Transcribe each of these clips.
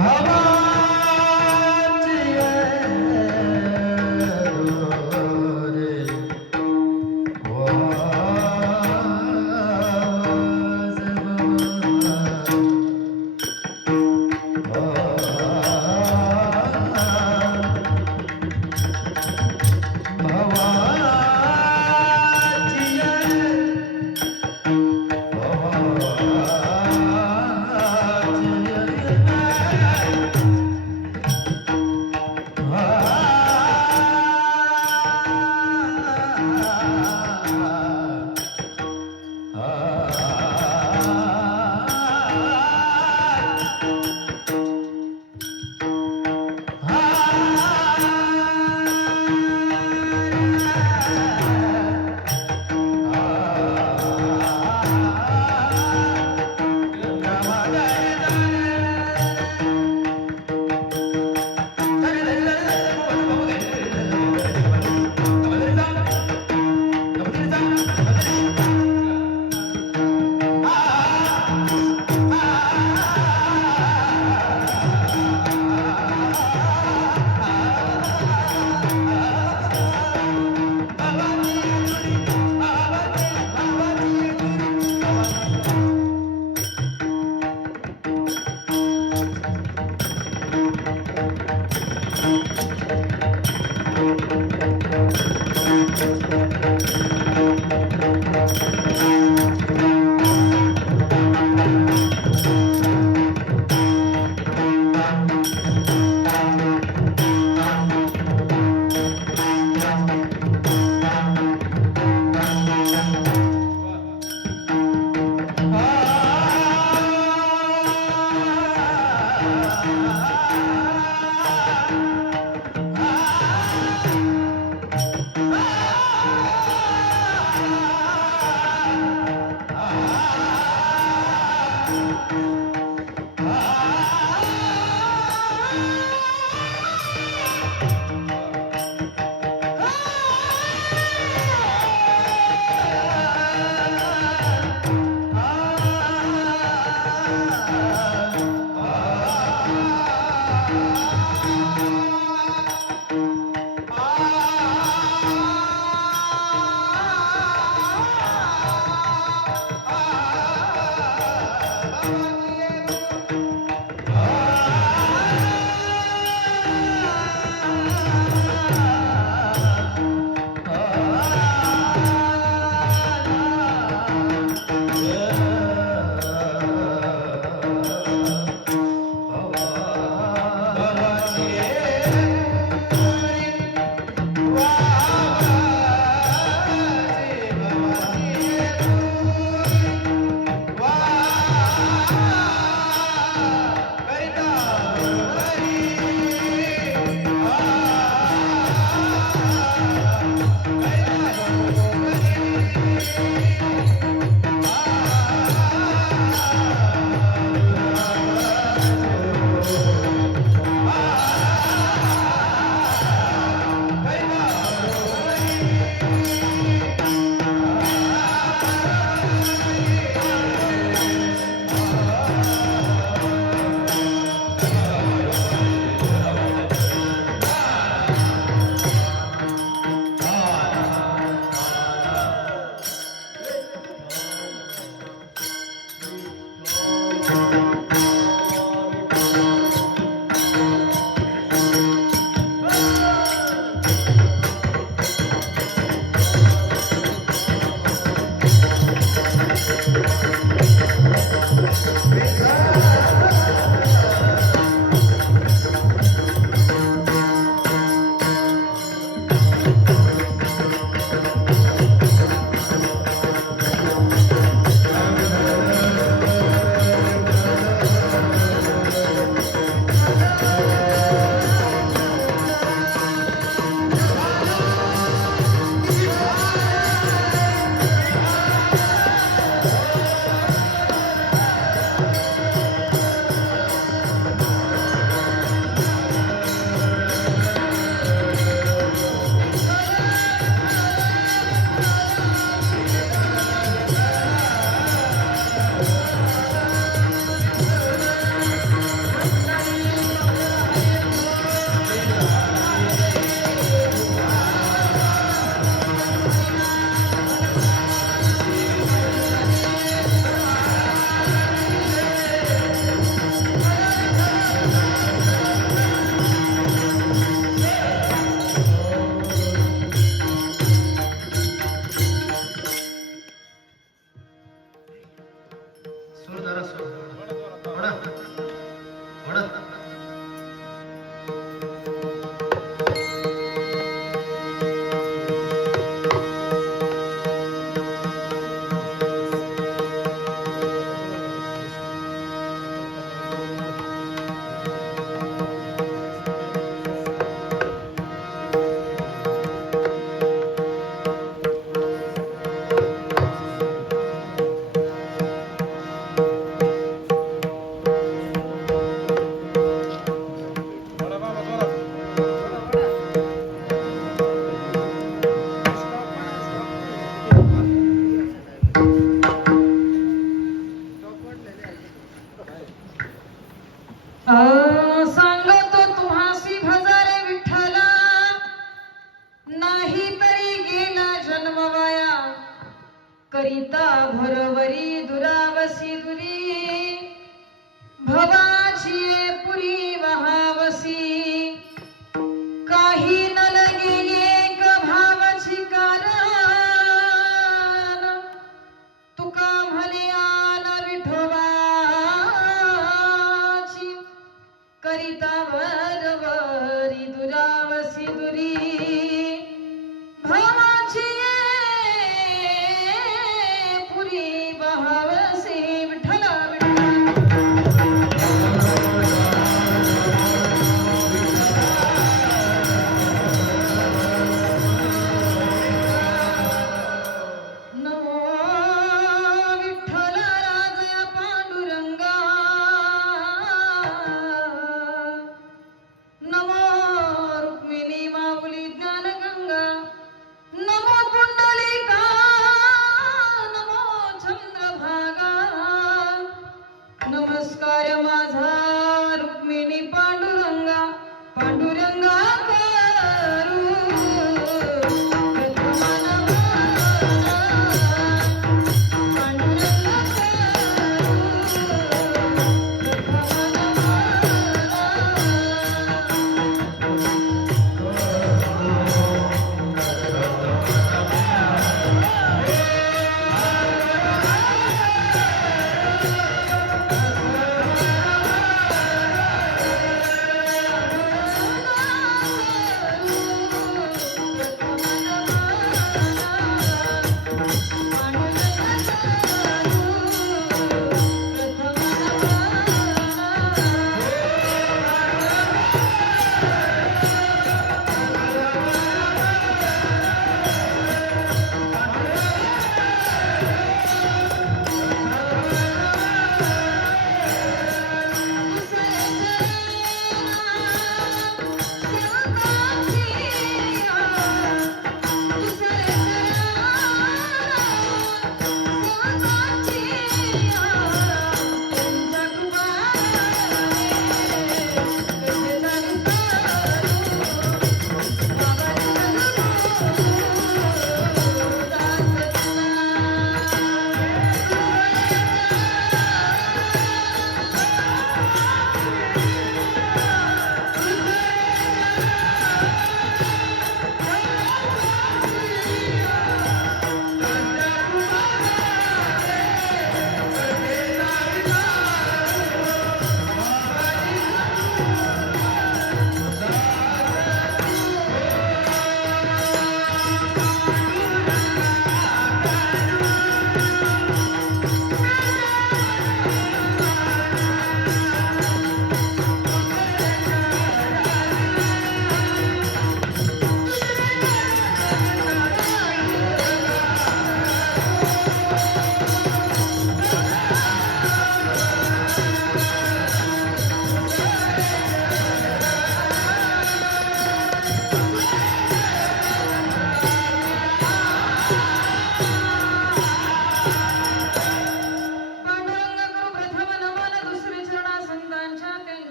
Ah! सांगतो तुम्हासी भजारे विठ्ठला, नाही तरी गेला जन्म वाया, करिता भरवरी दुरावसी दुरी, भवाची पुरी वहावसी, काही न लगे एक भावाची कारण, तुका म्हणे आन विठोबाची, नमस्कार माझा रुक्मिणी पांडुरंगा पांडुरंगा करू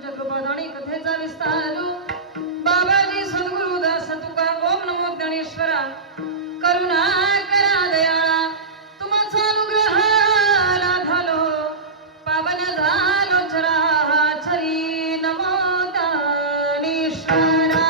प्रथम नमन पांडुरंगा बाबाजी सद्गुरु दास तुका ओम नमो ज्ञानेश्वरा करुणा करा दयाळा तुमचा अनुग्रह लाधालो पावन झालो चरा चरी नमो ज्ञानेश्वरा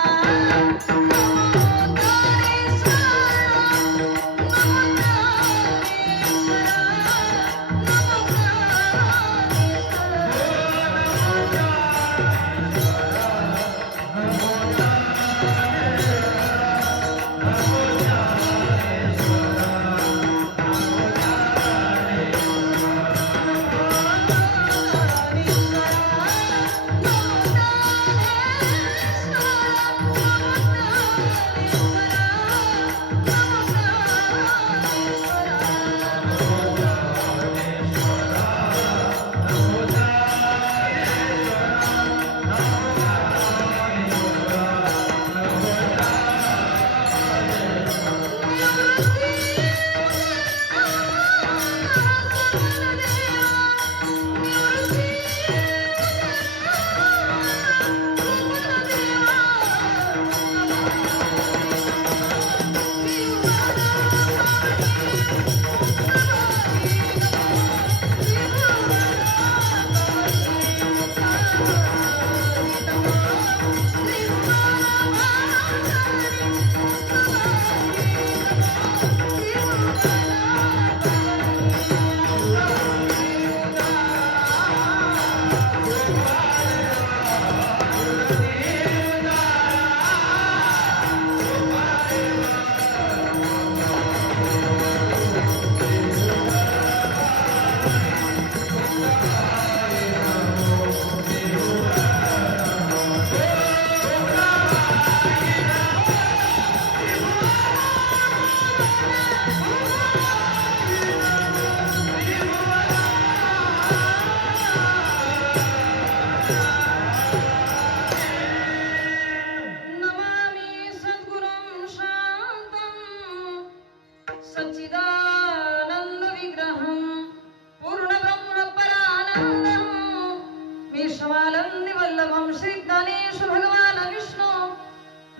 श्री ज्ञानेश भगवान विष्णू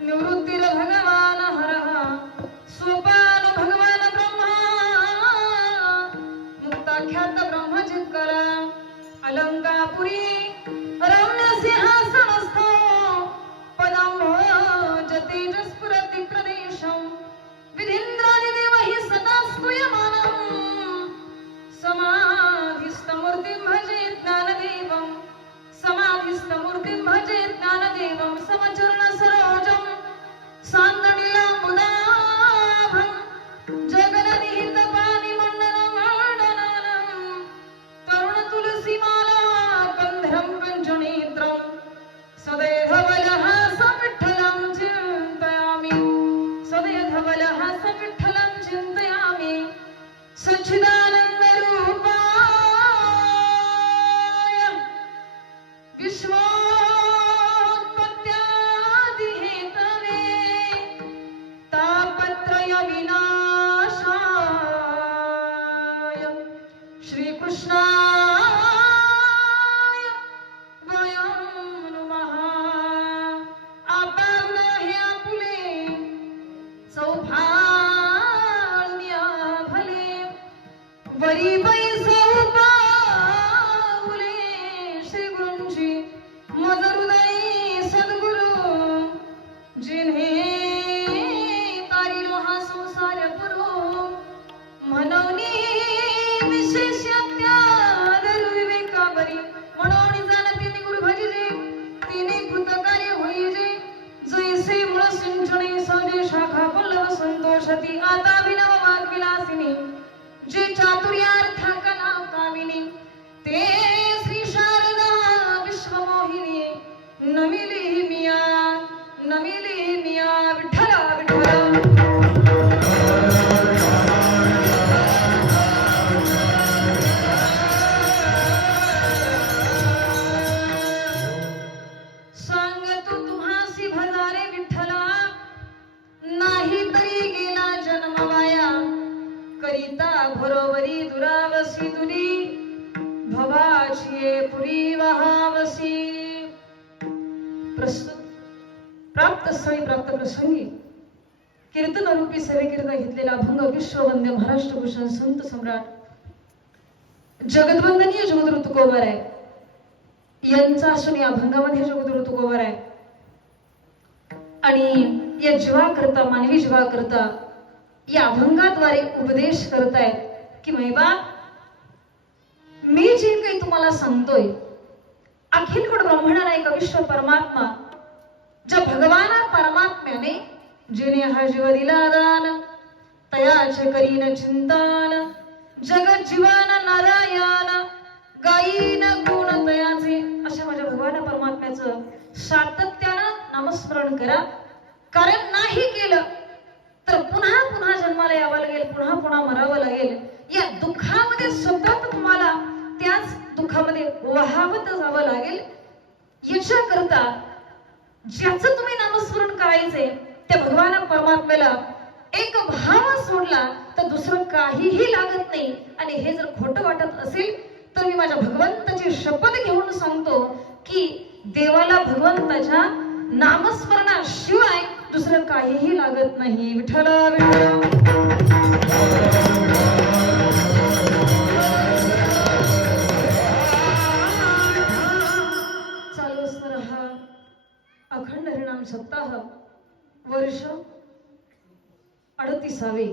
निवृत्तीर भगवान हरः सोपान भगवान ब्रह्मा मुक्ताख्यात ब्रह्मचित्करा अलंकापुरी रम्य सिंहासनस्थो पदंभोजते जस्फुरति प्रदेशं विधीन्द्रादि देवहि सदा स्तूयमानं समाधिस्थमूर्तिं भजे ज्ञानदेवं समाधिस्थमूर्तिं भजे ज्ञानदेवं समचरण सरोजं सान्दनीलाम्बुदाभं जगन्निहित पानिमण्डनं तरुण तुलसीमाला कंधरं कञ्चनेत्रं सदैधवलहासं विठ्ठलं चिन्तयामि सदैधवलहासं विठ्ठलं चिन्तयामि सच्चिदानन्दरूपाय विश्वोत्पत्त्यादिहेतवे तापत्रय विनाशाय श्रीकृष्णाय वयं नमः आपावल्या फुले सौभाग्या भले वरी पैसौपावले श्री गुरुंची मज हृदय सद्गुरु जिन्हे तारिलो हा संसार पुरो म्हणूनी विशेष त्यादरु विवेकावरी म्हणून जाणती गुरु भजिजे तिने कृतकार्य होईजे जैसे मूळ सिंचने सजे शाखा पल्लव संतोषती आता विनव वाग्विलासिनी जे चातुर्यार्थ कला कामिनी ते श्री शारदा विश्वमोहिनी नमिली मिया विठ्ठला विठ्ठला सांगतो तुम्हासी भजारे विठ्ठला नाही तरी गेला जन्म वाया करिता घरोवरी दुरावसी दुरी भवाची पुरी वहावसी प्रस्तुत प्राप्त स्थळी प्राप्त प्रसंगी कीर्तन रूपी सेवेकरिता घेतलेला अभंग विश्ववंद्य महाराष्ट्र भूषण संत सम्राट जगद्वंदनीय जगद्गुरु तुकोबार आहे यांचा असून या अभंगामध्ये जगद्गुरु तुकोबार आहे आणि या जीवाकरता मानवी जीवाकरता या अभंगाद्वारे उपदेश करतायत की महिबा मी जे काही तुम्हाला सांगतोय अखिलकोट ब्रह्मांड एक विश्व परमात्मा ज्या भगवान परमात्म्याने जिने हा जीव दिला दान तयाचे करीन चिंतन जगत जीवन नारायण गायीन गुण तयाचे अशा माझ्या भगवान परमात्म्याचं सातत्यानं नामस्मरण करा कारण नाही केलं तर पुन्हा पुन्हा जन्माला यावं लागेल पुन्हा पुन्हा मरावं लागेल या दुःखामध्ये सतत तुम्हाला त्याच दुःखामध्ये वाहवत जावं लागेल याच्याकरता ज्याचं तुम्ही नामस्मरण करायचे त्या भगवान परमात्म्याला एक भाव सोडला तर दुसरं काहीही लागत नाही आणि हे जर खोटं वाटत असेल तर मी माझ्या भगवंताची शपथ घेऊन सांगतो की देवाला भगवंताच्या नामस्मरणाशिवाय दुसरं काहीही लागत नाही विठ्ठल चालू असणार हा अखंड हरिनाम सप्ताह वर्ष 38वे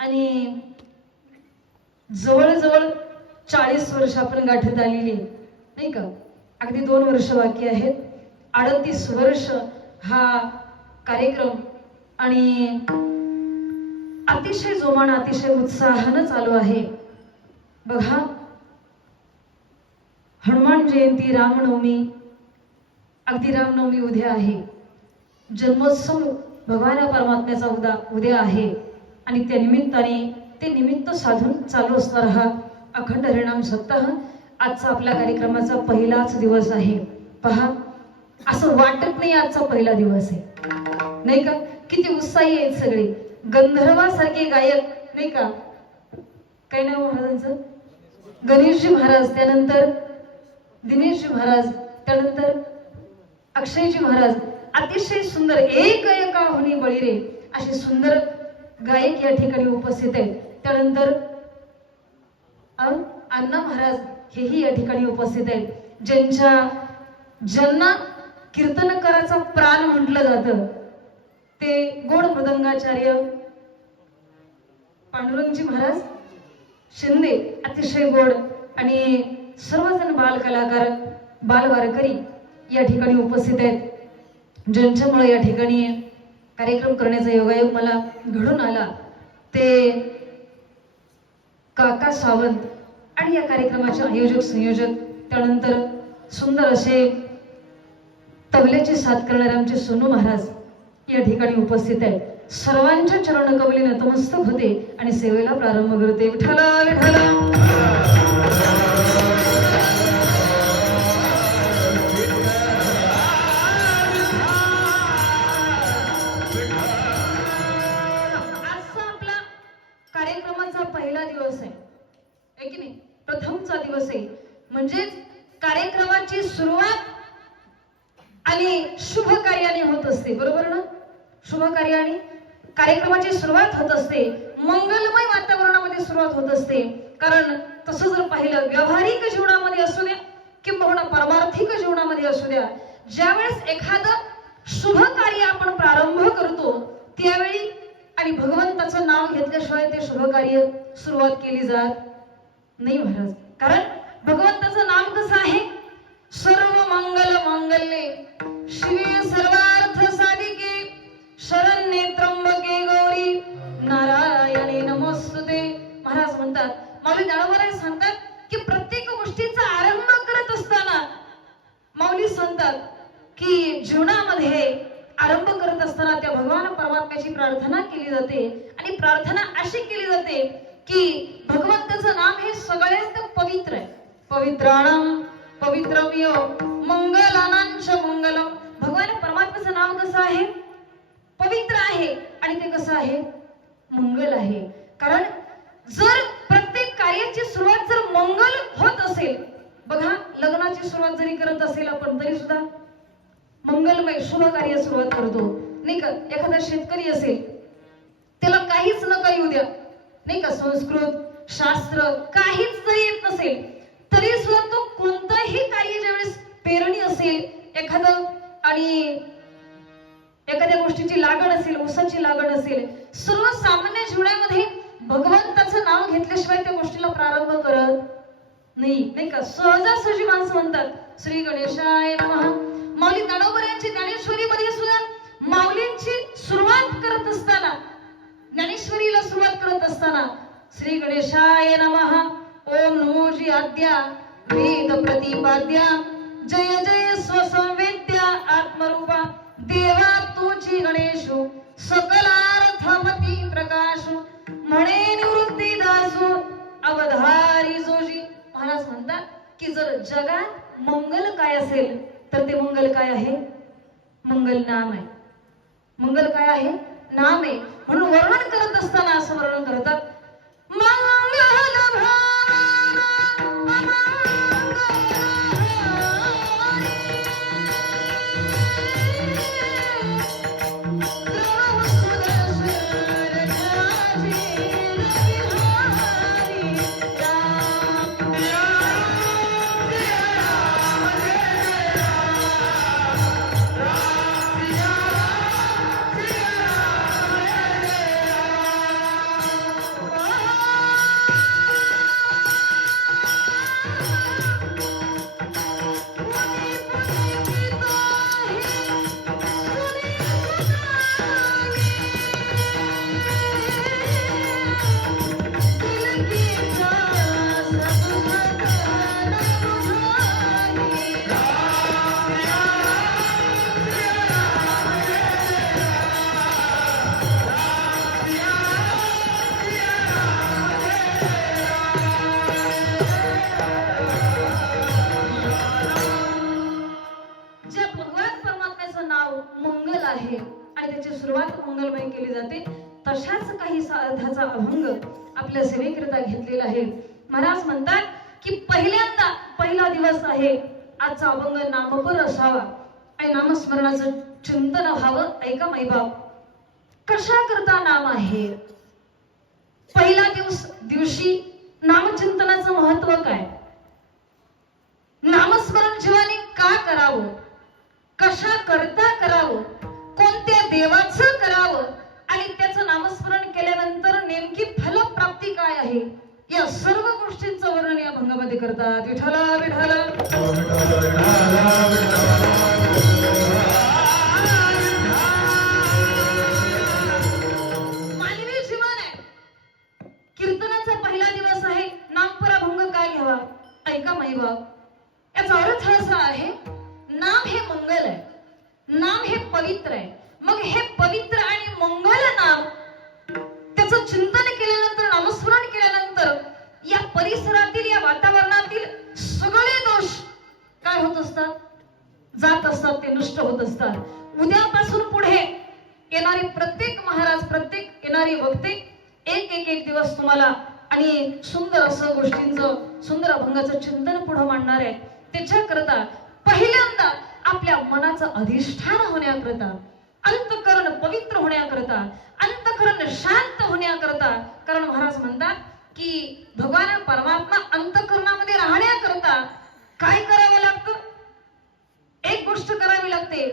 आणि जवळजवळ 40 वर्ष आपण गाठत आलेली नाही का अगदी 2 वर्ष बाकी आहेत 38 वर्ष हा कार्यक्रम आणि अतिशय जोमानं अतिशय उत्साहानं चालू आहे बघा हनुमान जयंती रामनवमी अगदी रामनवमी उद्या आहे जन्मोत्सव भगवान परमात्म्याचा उद्या आहे आणि त्या निमित्ताने ते निमित्त साधून चालू असणार हा अखंड हरिनाम सप्ताह आजचा आपल्या कार्यक्रमाचा पहिलाच दिवस आहे पहा असं वाटत नाही आजचा पहिला दिवस आहे नाही का किती उत्साही आहेत सगळे गंधर्वासारखे गायक नाही का काय नाव महाराजांचं गणेशजी महाराज त्यानंतर दिनेशजी महाराज त्यानंतर अक्षयजी महाराज अतिशय सुंदर एक एका होनी बळी रे असे सुंदर गायक या ठिकाणी उपस्थित आहेत. त्यानंतर अण्णा महाराज हेही या ठिकाणी उपस्थित आहेत, ज्यांना कीर्तनकाराचा प्राण म्हटलं जातं. ते गोड मृदंगाचार्य पांडुरंगजी महाराज शिंदे अतिशय गोड आणि सर्वजण बाल कलाकार बाल वारकरी या ठिकाणी उपस्थित आहेत, ज्यांच्यामुळे या ठिकाणी कार्यक्रम करण्याचा योगायोग मला घडून आला. ते काका सावंत आणि या कार्यक्रमाचे आयोजक संयोजक, त्यानंतर सुंदर असे तबल्याची साथ करणारे आमचे सोनू महाराज या ठिकाणी उपस्थित आहेत. सर्वांच्या चरण कमली नतमस्तक होते आणि सेवेला प्रारंभ करते. विठ्ठला विठ्ठला. आजचा आपला कार्यक्रमाचा पहिला दिवस आहे की नाही, प्रथमचा दिवस आहे. म्हणजे कार्यक्रमाची सुरुवात आणि शुभ कार्याने होत असते, बरोबर ना. शुभ कार्याने कार्यक्रमाची सुरुवात होत असते, मंगलमय वातावरणामध्ये सुरुवात होत असते. कारण तसं जर पाहिलं व्यावहारिक जीवनामध्ये असू द्या किंवा परमार्थिक जीवनामध्ये असू द्या, ज्यावेळेस एखादं शुभ कार्य आपण प्रारंभ करतो त्यावेळी आणि भगवंताचं नाव घेतल्याशिवाय ते शुभ कार्य सुरुवात केली जात नाही महाराज. कारण भगवंताचं नाम कसं आहे, सर्व मंगल मांगल्ये शिवे सर्वार्थ साधिके शरण्ये त्र्यंबके गौरी नारायणी नमोस्तुते. महाराज म्हणतात, माऊली ज्ञानोबा सांगतात की प्रत्येक गोष्टीचा आरंभ करत असताना माऊली सांगतात की जीवनामध्ये आरंभ करत असताना त्या भगवान परमात्म्याची प्रार्थना केली जाते आणि प्रार्थना अशी केली जाते की भगवंताचं नाम हे सगळ्यात पवित्र आहे. पवित्राणम पवित्रव्य मंगलानांच मंगलम. भगवान परमात्म्याचं नाव कसं आहे, पवित्र आहे आणि ते कसं आहे, मंगल आहे. कारण जर प्रत्येक कार्याची सुरुवात जर मंगल होत असेल, बघा लग्नाची सुरुवात जरी करत असेल आपण तरी सुद्धा मंगलमय शुभ कार्य सुरुवात करतो नाही का. एखादा शेतकरी असेल, त्याला काहीच नका येऊ द्या नाही का, संस्कृत शास्त्र काहीच जरी येत नसेल तरी सुद्धा तो कोणताही कार्य ज्यावेळेस पेरणी असेल एखादं आणि एखाद्या गोष्टीची लागण असेल, ऊसाची लागण असेल, सर्वसामान्य जीवनामध्ये भगवंताचं नाव घेतल्याशिवाय त्या गोष्टीला प्रारंभ करत नाही का. सहजासहजी माणसं म्हणतात श्री गणेशाय नमः. माऊली ज्ञानोबा यांची ज्ञानेश्वरीमध्ये सुद्धा माऊलींची सुरुवात करत असताना, ज्ञानेश्वरीला सुरुवात करत असताना श्री गणेशाय नमः ओम नमोजी आद्या वेद प्रतिपाद्या जय जय स्वसंवेद्या आत्मरूपा देवा तुझी गणेशो सकलार्थमती प्रकाशो म्हणे निवृत्ती दासो अवधारी जोजी. महाराज म्हणतात की जर जगात मंगल काय असेल तर ते मंगल काय आहे, मंगल नाम आहे. मंगल काय आहे, नाम आहे. म्हणून वर्णन करत असताना असं वर्णन करतात, मंगल मंगलमय केली जाते, तशाच काही साधाचा अभंग आपल्या सेवेकरिता घेतलेला आहे. महाराज म्हणतात की पहिला दिवस आहे आजचा अभंग नामपर असावा आणि नामस्मरणाचं चिंतन व्हावं. ऐका माईबाप, कशा करता नाम आहे? पहिला दिवशी नामचिंतनाचं महत्व काय? नामस्मरण जीवाने का करावं? कशा करता करावं? कोणत्या देवाचं करावं? आणि त्याचं नामस्मरण केल्यानंतर नेमकी फलप्राप्ती काय आहे? या सर्व गोष्टींचं वर्णन या भंगामध्ये करतात. विठ्ठला विठ्ठला मानवी जीवन आहे. कीर्तनाचा पहिला दिवस आहे. नामपराभंग का घ्यावा? ऐका माईबाप, याचा अर्थ असा आहे, नाम हे मंगल आहे, नाम हे पवित्र आहे. मग हे पवित्र आणि मंगल नाम त्याचं चिंतन केल्यानंतर, नामस्मरण केल्यानंतर या परिसरातील, या वातावरणातील सगळे दोष काय होत असतात? जात असतात, ते नष्ट होत असतात. उद्यापासून पुढे येणारे प्रत्येक महाराज, प्रत्येक येणारी वक्ते एक दिवस तुम्हाला आणि सुंदर असं गोष्टींचं, सुंदर अभंगाचं चिंतन पुढे मांडणार आहे. त्याच्याकरता पहिल्यांदा आपल्या मनाचं अधिष्ठान होण्याकरता, अंतःकरण पवित्र होण्याकरता, अंतःकरण शांत होण्याकरता, कारण महाराज म्हणतात की भगवान परमात्मा अंतःकरणामध्ये राहण्याकरता काय करावं लागतं? एक गोष्ट करावी लागते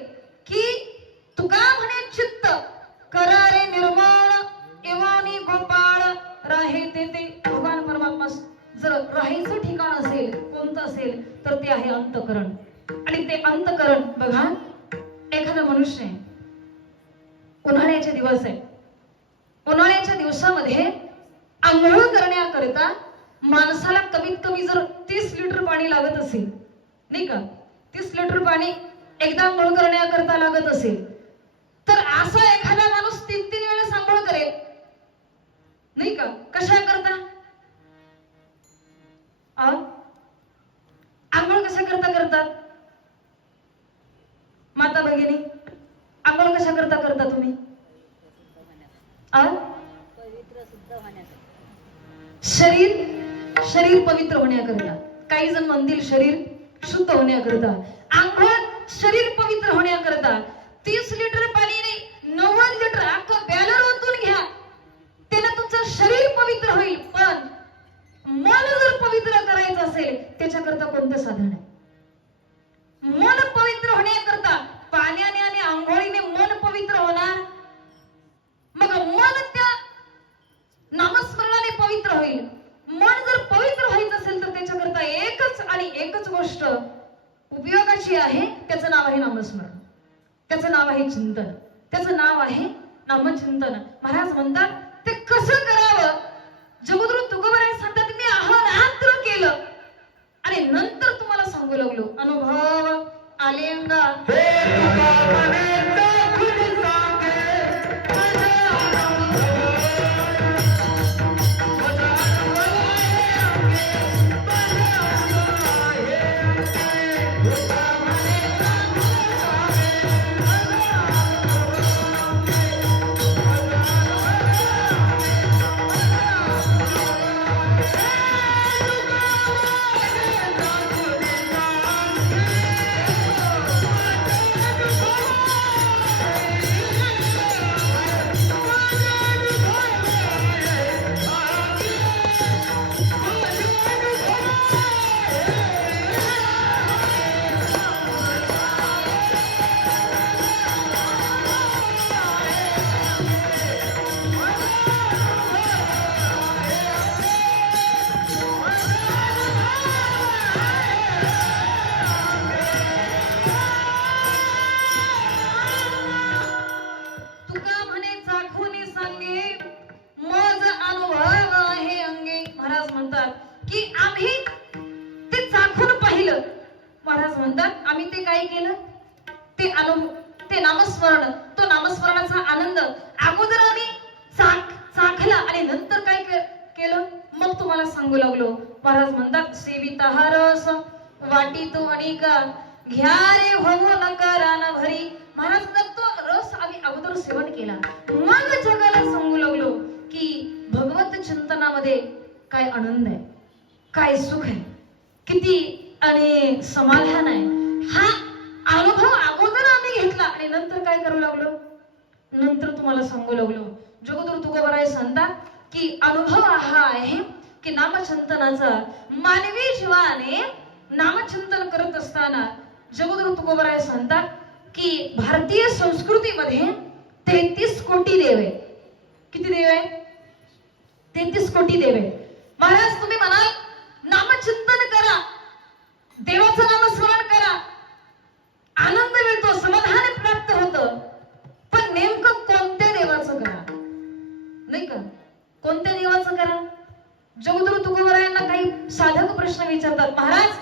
की तुका म्हणे चित्त करारे निर्मळ एवानी गोपाळ राहे ते. भगवान परमात्मा जर राहायचं ठिकाण असेल, कोणतं असेल तर ते आहे अंतःकरण. आणि ते अंतःकरण बघा, एखादा मनुष्य आहे, उन्हाळ्याचे दिवस आहे, उन्हाळ्याच्या दिवसामध्ये आंघोळ करण्याकरता माणसाला कमीत कमी जर 30 लिटर पाणी लागत असेल, नाही का, 30 लिटर पाणी एकदा आंघोळ करण्याकरता लागत असेल, तर असा एखादा माणूस 3-3 वेळेस आंघोळ करेल, नाही का? कशा करता? आंघोळ कशा करता करतात? माता भगिनी, आंघोळ कशा करता करता तुम्ही? शरीर पवित्र होण्याकरता. काही जण म्हणतील शरीर शुद्ध होण्याकरता. आंघोळ शरीर पवित्र होण्याकरता. 30 लिटर पाणी नाही, 90 लिटर अख्खं बॅलर ओतून घ्या, त्यानं तुमचं शरीर पवित्र होईल. पण मन जर पवित्र करायचं असेल, त्याच्याकरता कोणतं साधन आहे? मन पवित्र होण्याकरता पाण्याने आणि आंघोळीने मन पवित्र होणार. मग मन त्या नामस्मरणाने पवित्र होईल. मन जर पवित्र व्हायचं असेल तर त्याच्याकरता एकच आणि एकच गोष्ट उपयोगाची आहे. त्याचं नाव आहे नामस्मरण, त्याचं नाव आहे चिंतन, त्याचं नाव आहे नामचिंतन. महाराज म्हणतात ते कसं करावं? जगद्गुरु तुकोबाराय सांगतात, मी अहोरात्र केलं आणि नंतर तुम्हाला सांगू लागलो. अनुभव आलेंगा ते नामस्मरण, तो नामस्मरणाचा आनंद अगोदर आम्ही चाखला आणि नंतर काय केलं मग तुम्हाला सांगू लागलो. महाराज म्हणतात सेविता हा रस वाटी तो अनिका घ्या रे होऊ नका रान भरी. महाराज म्हणतात तो रस आम्ही अगोदर सेवन केला, मग जगाला सांगू लागलो की भगवत चिंतनामध्ये काय आनंद आहे, काय सुख आहे, किती आणि समाधान आहे. हा अनुभव अगोदर आणि नंतर काय करू लागलो, नंतर तुम्हाला सांगू लागलो. जगद्गुरु तुकोबाराय सांगतात की अनुभव हा आहे की नामचिंतनाचा मानवी जीवाने नामचिंतन करत असताना जगद्गुरु तुकोबाराय सांगतात की भारतीय संस्कृतीमध्ये 33 कोटी देव आहे. किती देव आहे? 33 कोटी देव आहे. महाराज तुम्ही म्हणाल नामचिंतन करा, देवाचं नामस्मरण करा, आनंद मिळतो, समाधान प्राप्त होतं, पण नेमकं कोणत्या देवाचं करा, नाही का? कोणत्या देवाचं करा? जगद्गुरु तुकोबारायांना काही साधक प्रश्न विचारतात. महाराज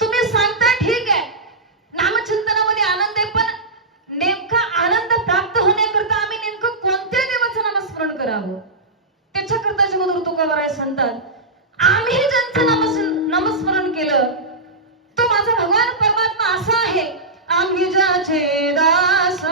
तुम्ही सांगता ठीक आहे नामचिंतनामध्ये आनंद आहे, पण नेमका आनंद प्राप्त होण्याकरता आम्ही नेमकं कोणत्या देवाचं नामस्मरण करावं? त्याच्याकरता जगद्गुरु तुकोबाराय सांगतात आम्ही ज्यांचं नामस्मरण केलं तो माझा भगवान परमात्मा असा आहे, आम्ही ज्याचे दास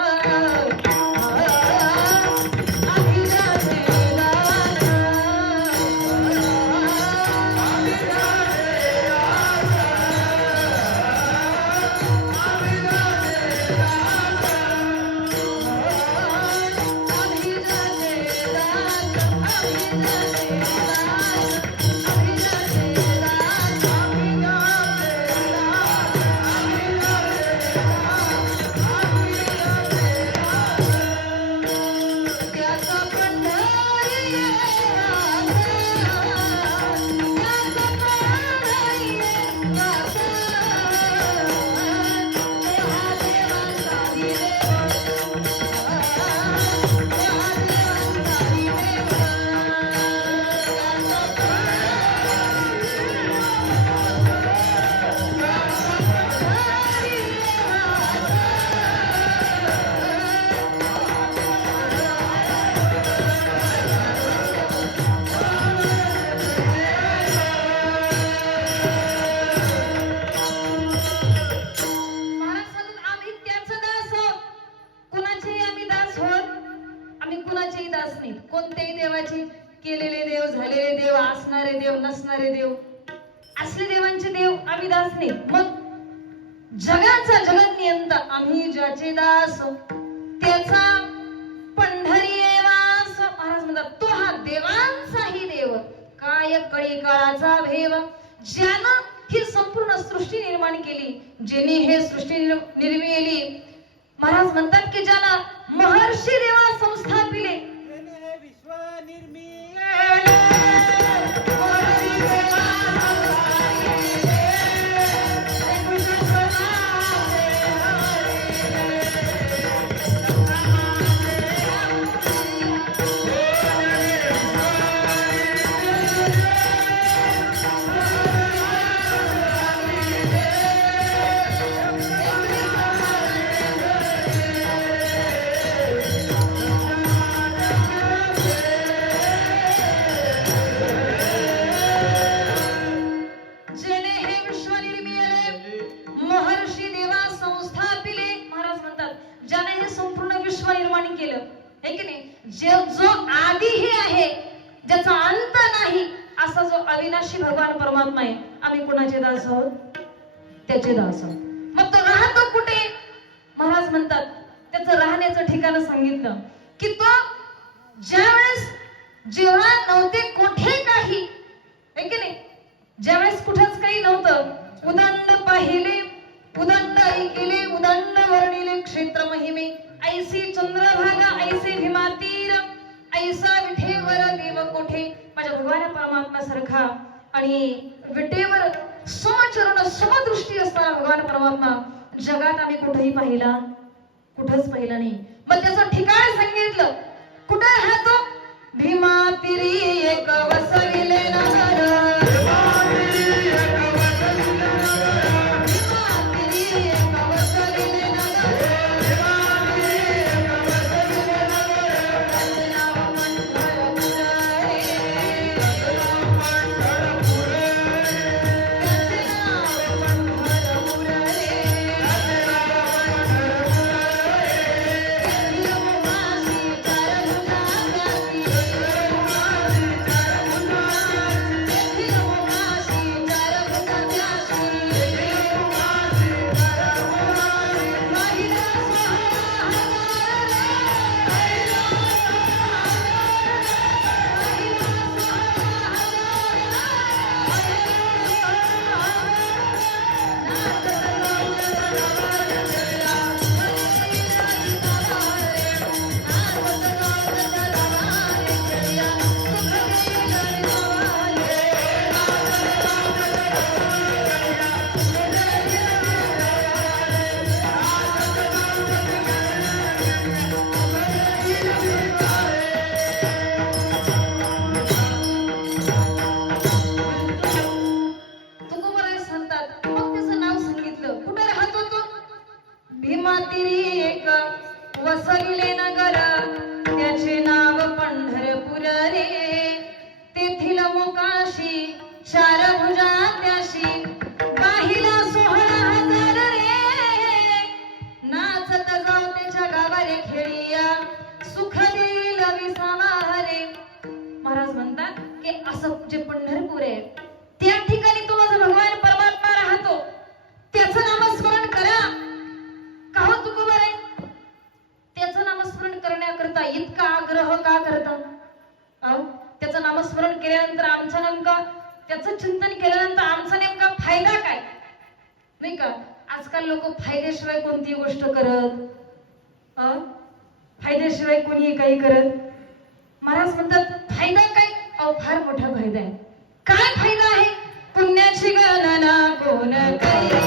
कोणत्याही देवाचे केलेले देव, झालेले देव, असणारे देव, नसणारे देव, असले देवांचे देव आम्ही दास नाही. मग जगाचा जगत नियंता आम्ही ज्याचे दास त्याचा पंढरी वास. महाराज म्हणतात तो हा देवांचाही देव, काय कळी काळाचा भेव, ज्यानं ही संपूर्ण सृष्टी निर्माण केली, ज्याने हे सृष्टी निर्मिली. महाराज म्हणतात की ज्यानं महर्षी देवा संस्थापिले, जो आधी हे आहे ज्याचा अंत नाही, असा जो अविनाशी भगवान परमात्मा आहे, आम्ही कोणाचे दास आहोत? त्याचे दास आहोत. मग तो राहतो कुठे? महाराज म्हणतात त्याचं राहण्याचं ठिकाण सांगितलं की तो ज्यावेळेस जेव्हा नव्हते कोठे काही, आहे की नाही, ज्यावेळेस कुठंच काही नव्हतं, उदंड पाहिले, उदंड ऐकिले, उदंड वर्णिले क्षेत्र महिमे, ऐसी चंद्रभागा, ऐसे भीमातीर, ऐसा विठेवर देव कोठे. माझ्या भगवान परमात्म्यासारखा आणि विटेवर समचरण समदृष्टी असणारा भगवान परमात्मा जगात आम्ही कुठेही पाहिला, कुठंच पाहिला नाही. मग त्याचं ठिकाण सांगितलं. कुठे राहतो? भीमातीरी एक वसविले नगर, तिरीक वसविले नगर त्याचे नाव पंढरपूर रे. तेथील मोकाशी चार भुजा त्याशी गाहिला 16,000 रे. नाचत जाऊ त्याच्या गावारे खेळिया सुख देईल विसावा रे. महाराज म्हणतात की असं जे पंढरपूर आहे त्या ठिकाणी तो माझा भगवान परमात्मा राहतो. त्याचं नामस्मरण करा. का हो तुकोबा रे? त्याचं नामस्मरण करण्याकरता इतका आग्रह का करता? त्याचं नामस्मरण केल्यानंतर आमचा नेमका त्याचं चिंतन केल्यानंतर आमचा नेमका फायदा काय नाही का? आजकाल लोक फायद्याशिवाय कोणती गोष्ट करत फायद्याशिवाय कोणी काही करत. महाराज म्हणतात फायदा काय? फार मोठा फायदा आहे. काय फायदा आहे? पुण्याची गणना कोण करी.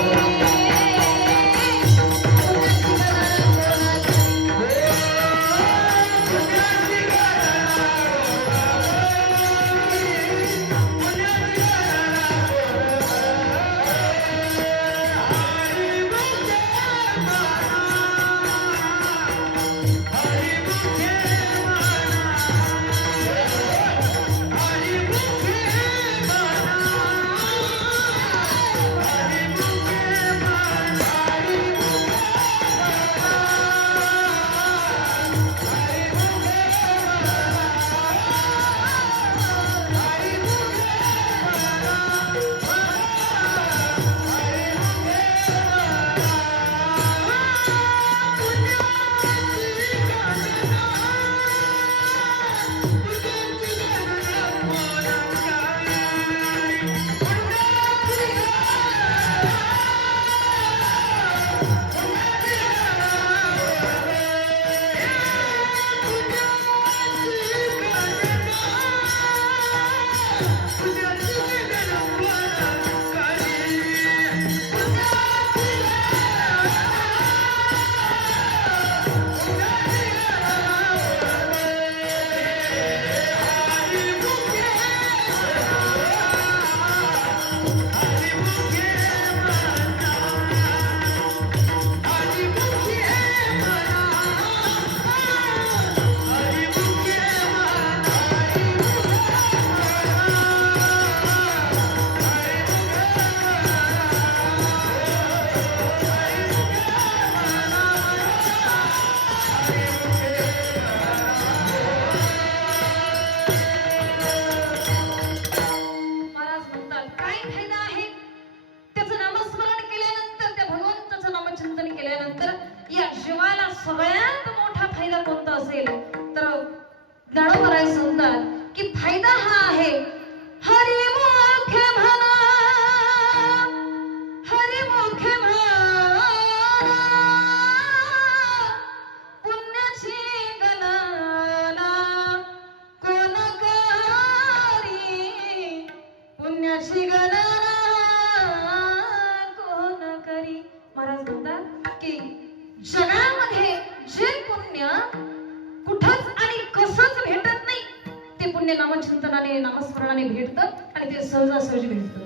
नामचिंतनाने नामस्मरणाने भेटतं आणि ते सहजासहजी भेटतं.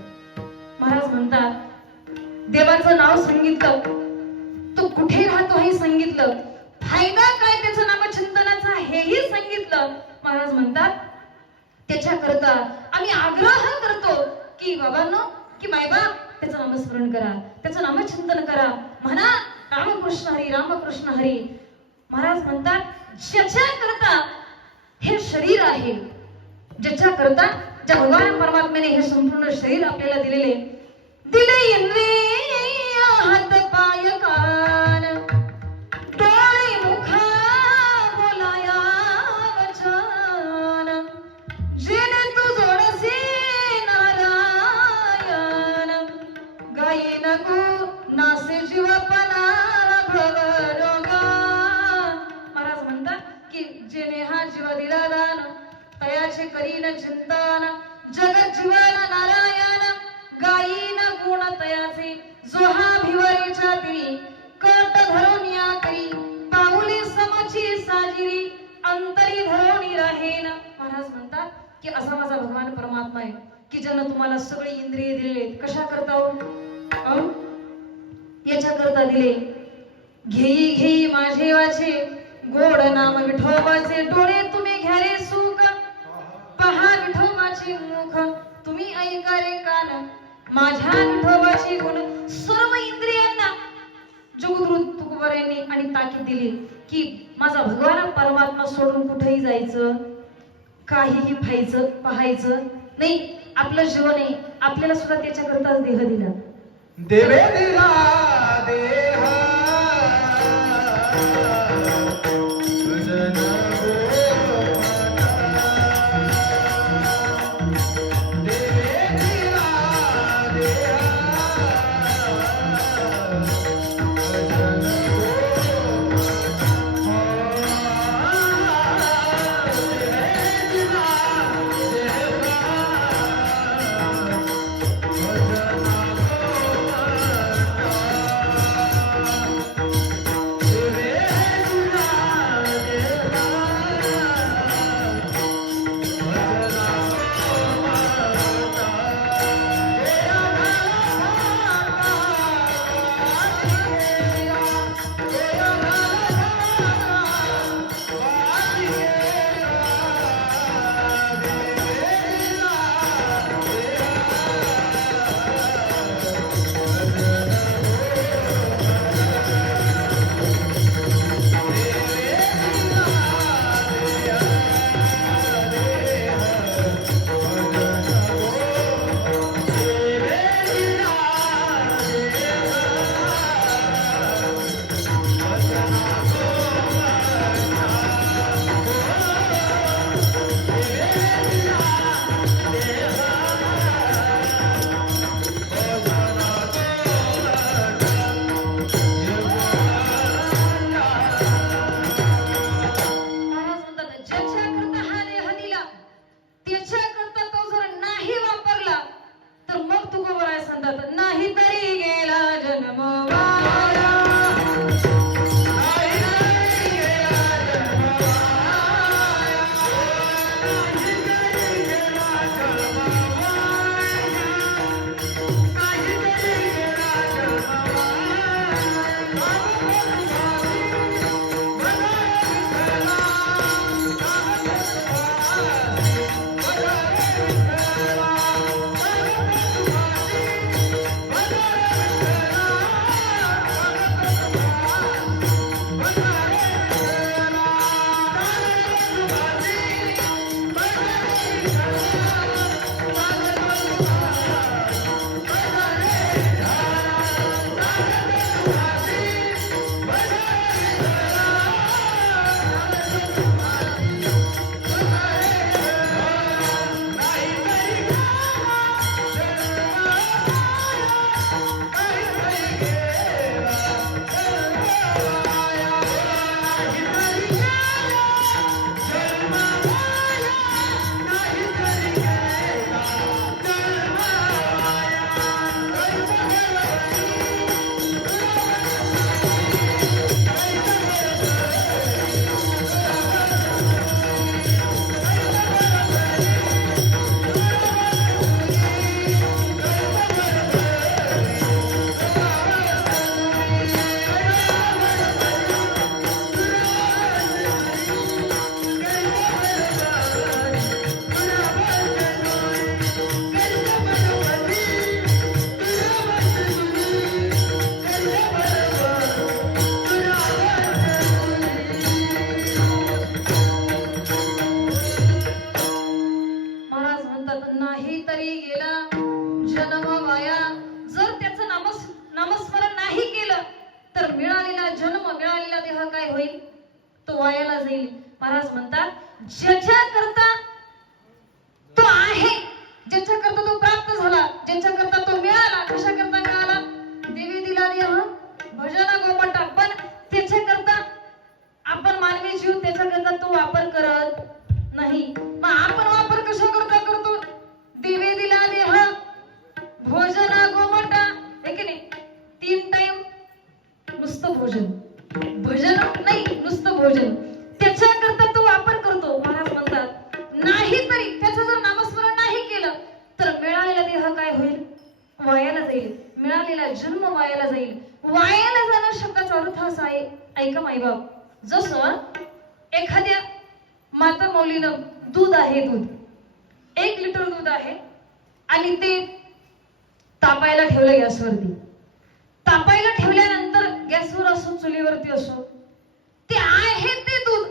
महाराज म्हणतात देवाचं नाव सांगितलं, तो कुठे राहतो हे सांगितलं, फायदा काय त्याचं नामचिंतनाचा हेही सांगितलं. महाराज म्हणतात त्याच्याकरता आम्ही आग्रह करतो की बाबांनो की बायबा त्याचं नामस्मरण करा, त्याचं नामचिंतन करा, म्हणा रामकृष्ण हरी रामकृष्ण हरी. महाराज म्हणतात ज्याच्याकरता हे शरीर आहे, ज्याच्याकरता ज्या भगवान परमात्म्याने हे संपूर्ण शरीर आपल्याला दिलेले, दिले इंद्रिय हात पाय कान डोळे मुख बोलाया वचन, जेणे तू जोडसे नारायण, गायी नको नासे जीवपणा भवरोगा. महाराज म्हणतात की जेणे हा जीव दिला दान, तयाचे करीन चिंतन, जगत जीवाला नारायण, गायीन गुण तयाचे, जो हा भिवरेच्या तिरी, कट धरून या करी, पाऊले समची साजिरी, अंतरी धरून राहेन. महाराज म्हणतात की असा माझा भगवान परमात्मा आहे की ज्यानं तुम्हाला सगळी इंद्रिय दिले. कशा करता हो? याच्या करता दिले घेई घेई माझे वाचे गोड नाम विठोबाचे डोळे तुम्ही घ्या रे सुख पहा विठोबाचे मुख तुम्ही ऐका रे कान माझ्या विठोबाचे गुण सर्व इंद्रियांना जगद्गुरु तुकोबारायांनी आणि ताकीद दिली की माझा भगवान परमात्मा सोडून कुठेही जायचं काहीही पाहायचं नाही. आपलं जीवन आहे आपल्याला सुद्धा त्याच्याकरताच देह दिला. देवे दिला देह भजन देवे दिला देह महाराज म्हणतात ज्याच्या करता तो आहे, ज्याच्या करता तो प्राप्त झाला, ज्याच्या करता तो मिळाला, कशा करता मिळाला? देवी दिला देह भजना गोपटा, पण त्याच्या करता आपण मानवी जीव त्याच्या करता तो वापर करत नाही. मग आपण वापर कशा करता करतो? देवी दिला देह भोजना गोमटा, है की नाही? 3 टाइम नुसतं भोजन, भजन नाही नुसतं भोजन, त्याच्या करता तो वापर करतो. महाराज म्हणतात नाही तरी त्याचं जर नामस्मरण नाही केलं तर मिळालेला देह काय होईल? वायाला जाईल, मिळालेला जन्म वायाला जाईल. वायाला जाणं शब्दाचा अर्थ असं आहे, ऐका माईबाप, जसं एखाद्या माता मौलीनं दूध आहे, दूध 1 लिटर दूध आहे आणि ते तापायला ठेवलं गॅसवरती. तापायला ठेवल्यानंतर गॅसवर असो चुलीवरती असो ते आहे ते दूध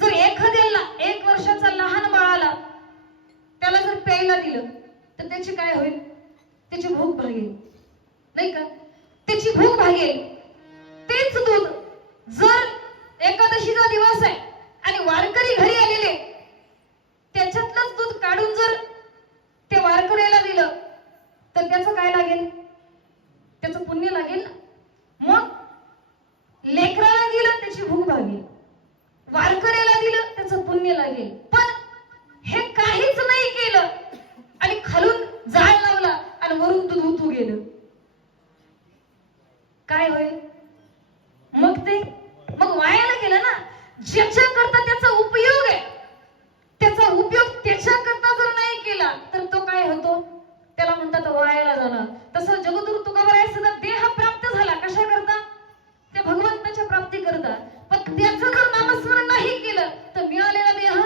जर एखाद्याला 1 वर्षाचा लहान बाळाला त्याला जर प्यायला दिलं तर त्याची काय होईल? त्याची भूक भागेल, नाही का? त्याची भूक भागेल. तेच दूध जर एकादशीचा दिवस आहे आणि वारकरी घरी आलेले त्याच्यातलंच दूध काढून जर त्या वारकऱ्याला दिलं तर त्याचं काय लागेल? त्याचं पुण्य लागेल ना. मग लेकराला दिलं त्याची भूक भागेल, वारकऱ्याला दिलं त्याचं पुण्य लागेल. पण हे काहीच नाही केलं आणि खालून जाळ लावला आणि वरून दूध उतू गेलं, काय होईल? मग वायाला गेलं ना. ज्याच्या करता त्याचा उपयोग आहे, त्याचा उपयोग त्याच्या करता जर नाही केला तर तो काय होतो? त्याला म्हणतात वायाला जाणं. तसं जगद्गुरु तुकोबाराय सुद्धा देह प्राप्त झाला कशा करता? त्या भगवंताच्या प्राप्ती करता. पण त्याचं जर नामस्मरण नाही केलं तर मिळालेला देह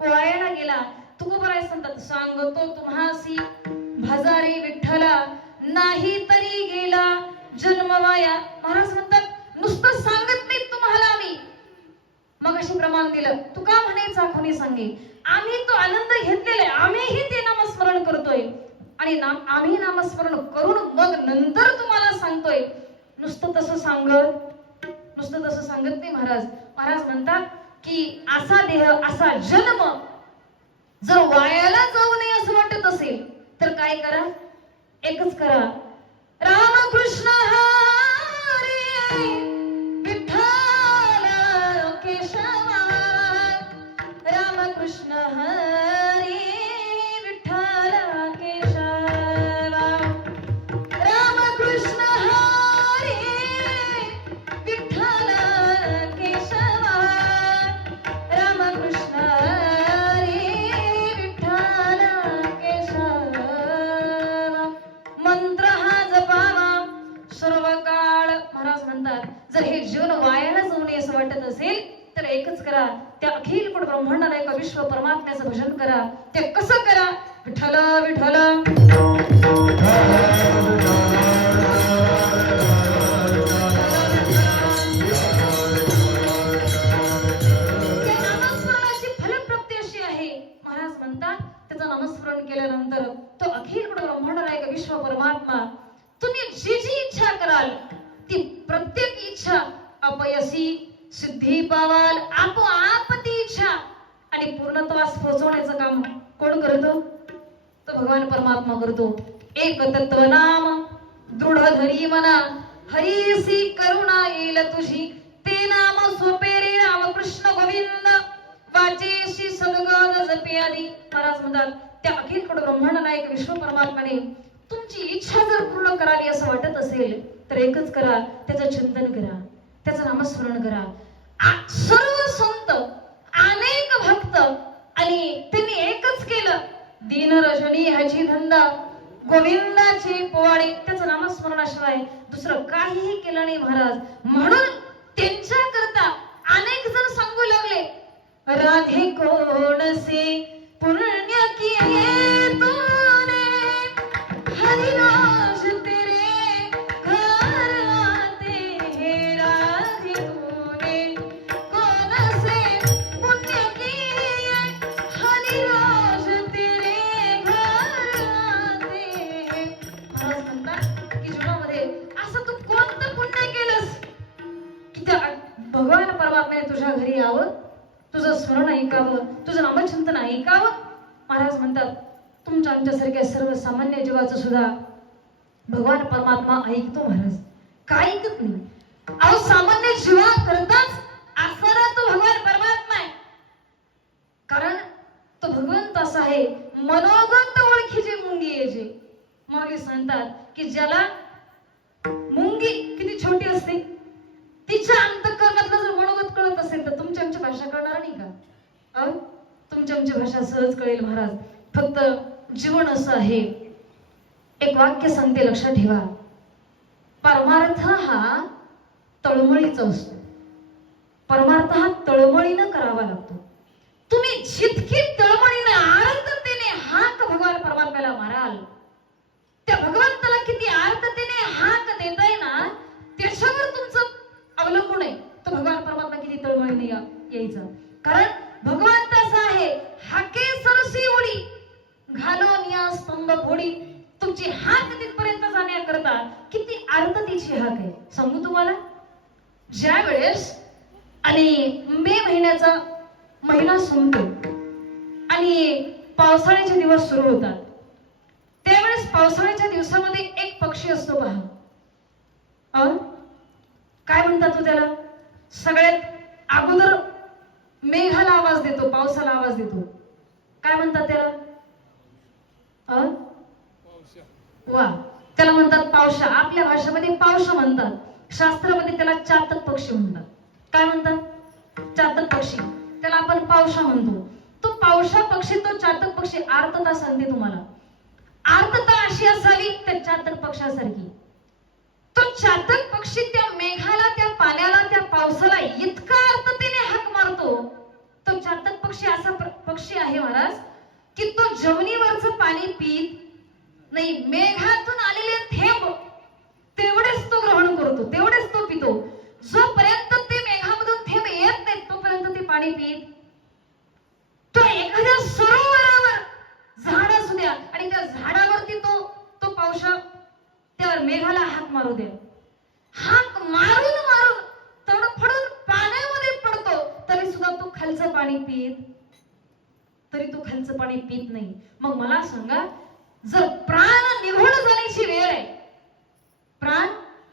वायाला गेला. तुकोबाराय सांगतात, सांगतो तुम्हासी भजारी विठ्ठला, नाही तरी गेला जन्म वाया. महाराज म्हणतात नुसतं सांगत नाही तुम्हाला आम्ही, मग अशी प्रमाण दिलं. तुका म्हणे चाखुनी सांगे, आम्ही तो आनंद घेतलेला आहे, आम्हीही ते नामस्मरण करतोय आणि आम्ही नामस्मरण करून मग नंतर तुम्हाला सांगतोय. नुसतं तसं सांगत नाही महाराज. महाराज म्हणतात की असा देह, असा जन्म जर वायाला जाऊ नये असं वाटत असेल तर काय करा? एकच करा, रामकृष्ण हरी विठ्ठल केशवा, रामकृष्ण हरी विठ्ठल केशवा, रामकृष्ण हरी विठ्ठल केशवा, रामकृष्ण हरी विठ्ठल केशवा. मंत्र हा जपावा सर्व काळ. महाराज म्हणतात जर हे जीवन वायाला जाऊ नये असं वाटत असेल तर एकच करा, त्या अखिल कुट ब्रह्मांडाला एका विश्व परमात्म्याचं भजन करा. ते कसं करा? विठ्ठल विठ्ठल फलप्राप्ती अशी आहे. महाराज म्हणतात त्याचं नामस्मरण केल्यानंतर तो अखिल कुट ब्रह्मांडाला एक विश्व परमात्मा तुम्ही जी जी इच्छा कराल ती प्रत्येक इच्छा अपयशी सिद्धी पावाल. आपोआप ती इच्छा आणि पूर्णत्वास पोहोचवण्याचं काम कोण करतो? तो भगवान परमात्मा करतो. एक तत्व नाम दृढ धरी मना, हरीसी करुणा येईल तुझी, ते नाम सोपे रे रामकृष्ण गोविंद, वाचेशी सद्गत जपे आदी. महाराज म्हणतात त्या अखिल कुट ब्रह्मांड नायक विश्व परमात्माने तुमची इच्छा जर पूर्ण करावी असं वाटत असेल तर एकच करा, त्याचं चिंतन करा, त्याचं नामस्मरण करा. सर्व संत, अनेक भक्त आणि त्यांनी एकच केलं, दीन रजनी ह्याची धंदा, गोविंदाची पोवाडी, त्याचं नामस्मरणाशिवाय दुसरं काहीही केलं नाही महाराज. म्हणून त्यांच्या करता अनेक जण सांगू लागले, राधे कोणसे पुण्य किए तूने, हरिराज तेरे घर आते हैं, राधे तूने कोणसे पुण्य किए, हरिराज तेरे घर आते हैं. महाराज म्हणतात की जीवनामध्ये असं तू कोणतं पुण्य केलंस की त्या भगवान परमात्म्याने तुझ्या घरी यावं, तुझं स्मरण ऐकावं, तुझं नामचिंतन ऐकावं. महाराज म्हणतात तुमच्या आमच्यासारख्या सर्वसामान्य जीवाचं सुद्धा भगवान परमात्मा ऐकतो महाराज, काय ऐकत नाही. अहो सामान्य जीवा करताच असणारा तो भगवान परमात्मा आहे. कारण तो भगवंत असा आहे मनोगत ओळखीचे मुंगी यायचे. मग सांगतात की ज्याला मुंगी किती छोटी असते तिच्या अंतःकरणातलं जर मनोगत कळत असेल तर तुमची आमची भाषा कळणार नाही का? अहो तुमची आमची भाषा सहज कळेल महाराज. फक्त जीवन असं आहे. एक वाक्य सांगते लक्षात ठेवा, परमार्थ हा तळमळीचा असतो. परमार्थ हा तळमळीनं करावा लागतो. तुम्ही जितकी तळमळीने आर्ततेने हाक भगवान परमात्म्याला माराल, त्या भगवंताला किती आर्ततेने हाक देताय ना, त्याच्यावर तुमचं अवलंबून आहे तो भगवान परमात्मा किती तळमळीने यायचा. कारण भगवंत असा आहे, हाके सरसी उडी घालून या स्तंभ फोडी. तुमची हाक तिथपर्यंत जाण्याकरता किती आर्ततेची हाक आहे सांगू तुम्हाला. ज्या वेळेस आणि मे महिन्याचा महिना संपतो आणि पावसाळ्याचे दिवस सुरू होतात, त्यावेळेस पावसाळ्याच्या दिवसामध्ये एक पक्षी असतो पहा. काय म्हणतात तो त्याला? सगळ्यात अगोदर मेघाला आवाज देतो, पावसाला आवाज देतो. काय म्हणतात त्याला? वा, त्याला म्हणतात पावसा. आपल्या भाषेमध्ये पावसा म्हणतात, शास्त्रामध्ये त्याला चातक पक्षी म्हणतात. काय म्हणतात? चातक पक्षी. त्याला आपण पावसा म्हणतो. तो पावसा पक्षी, तो चातक पक्षी आर्तता सांगते तुम्हाला. आर्तता अशी असावी त्या चातक पक्षासारखी. तो चातक पक्षी त्या मेघाला, त्या पाण्याला, त्या पावसाला इतका आर्ततेने हाक मारतो. तो चातक पक्षी असा पक्षी आहे महाराज की तो जमिनीवरचं पाणी पीत नाही, मेघातून आलेले थेंब तेवढेच तो ग्रहण करतो, तेवढेच तो पितो. जोपर्यंत ते मेघामधून थेंब येत नाहीत तोपर्यंत ते पाणी पीत. तो एखाद्या सरोवरावर झाड असू द्या आणि त्या झाडावरती तो पावसा त्यावर मेघाला हाक मारू द्या, हाक मारून मारून तडफडून पाण्यामध्ये पडतो, तरी सुद्धा तो खालचं पाणी पीत नाही. मग मला सांगा, जर प्राण निघून जाण्याची वेळ आहे, प्राण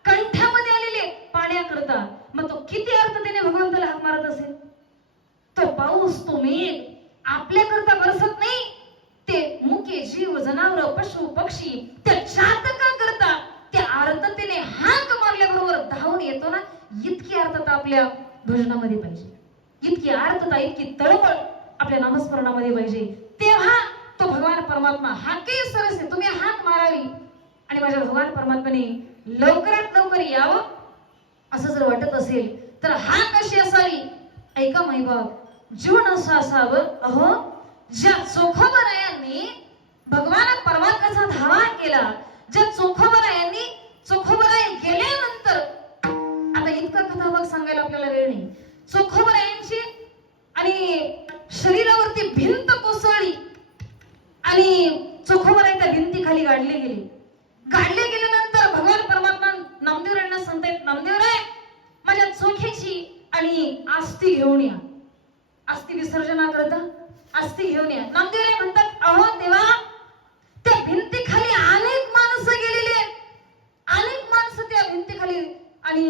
कंठामध्ये आलेले पाण्याकरता, मग तो किती अर्थतेने भगवंताला हाक मारत असेल. तो पाऊस, तो मेघ आपल्याकरता बरसत नाही, ते मुके जीव, जनावर, पशु पक्षी त्या चातका करता त्या आर्ततेने हाक मारल्याबरोबर धावून येतो ना. इतकी आर्तता आपल्या भजनामध्ये पाहिजे, इतकी आर्तता, इतकी तळमळ आपल्या नामस्मरणामध्ये पाहिजे. तेव्हा तो भगवान परमात्मा हाके सरसे, तुम्ही हाक मारावी आणि माझ्या भगवान परमात्म्याने लवकरात लवकर यावं असं जर वाटत असेल तर हाक अशी असावी. ऐका माईबाप, जीवन असं असावं. अहो, ज्या चोखोबरायांनी भगवान परमात्म्याचा धावा केला, ज्या चोखोबराय गेल्यानंतर, आता इतका कथाभाग सांगायला आपल्याला वेळ नाही. चोखोबरायांची आणि शरीरावरती भिंत कोसळली आणि चोखोबराय त्या भिंतीखाली गाडले गेल्यानंतर भगवान परमात्मा नामदेवरायांना सांगतायत, नामदेवराय माझ्या चोखेची आणि आस्ती घेऊन या. आस्ती विसर्जना करता आस्ती घेऊन या. नामदेवराय म्हणतात, अहो देवा, त्या भिंतीखाली अनेक माणसं गेलेली आहेत, अनेक माणसं त्या भिंतीखाली आणि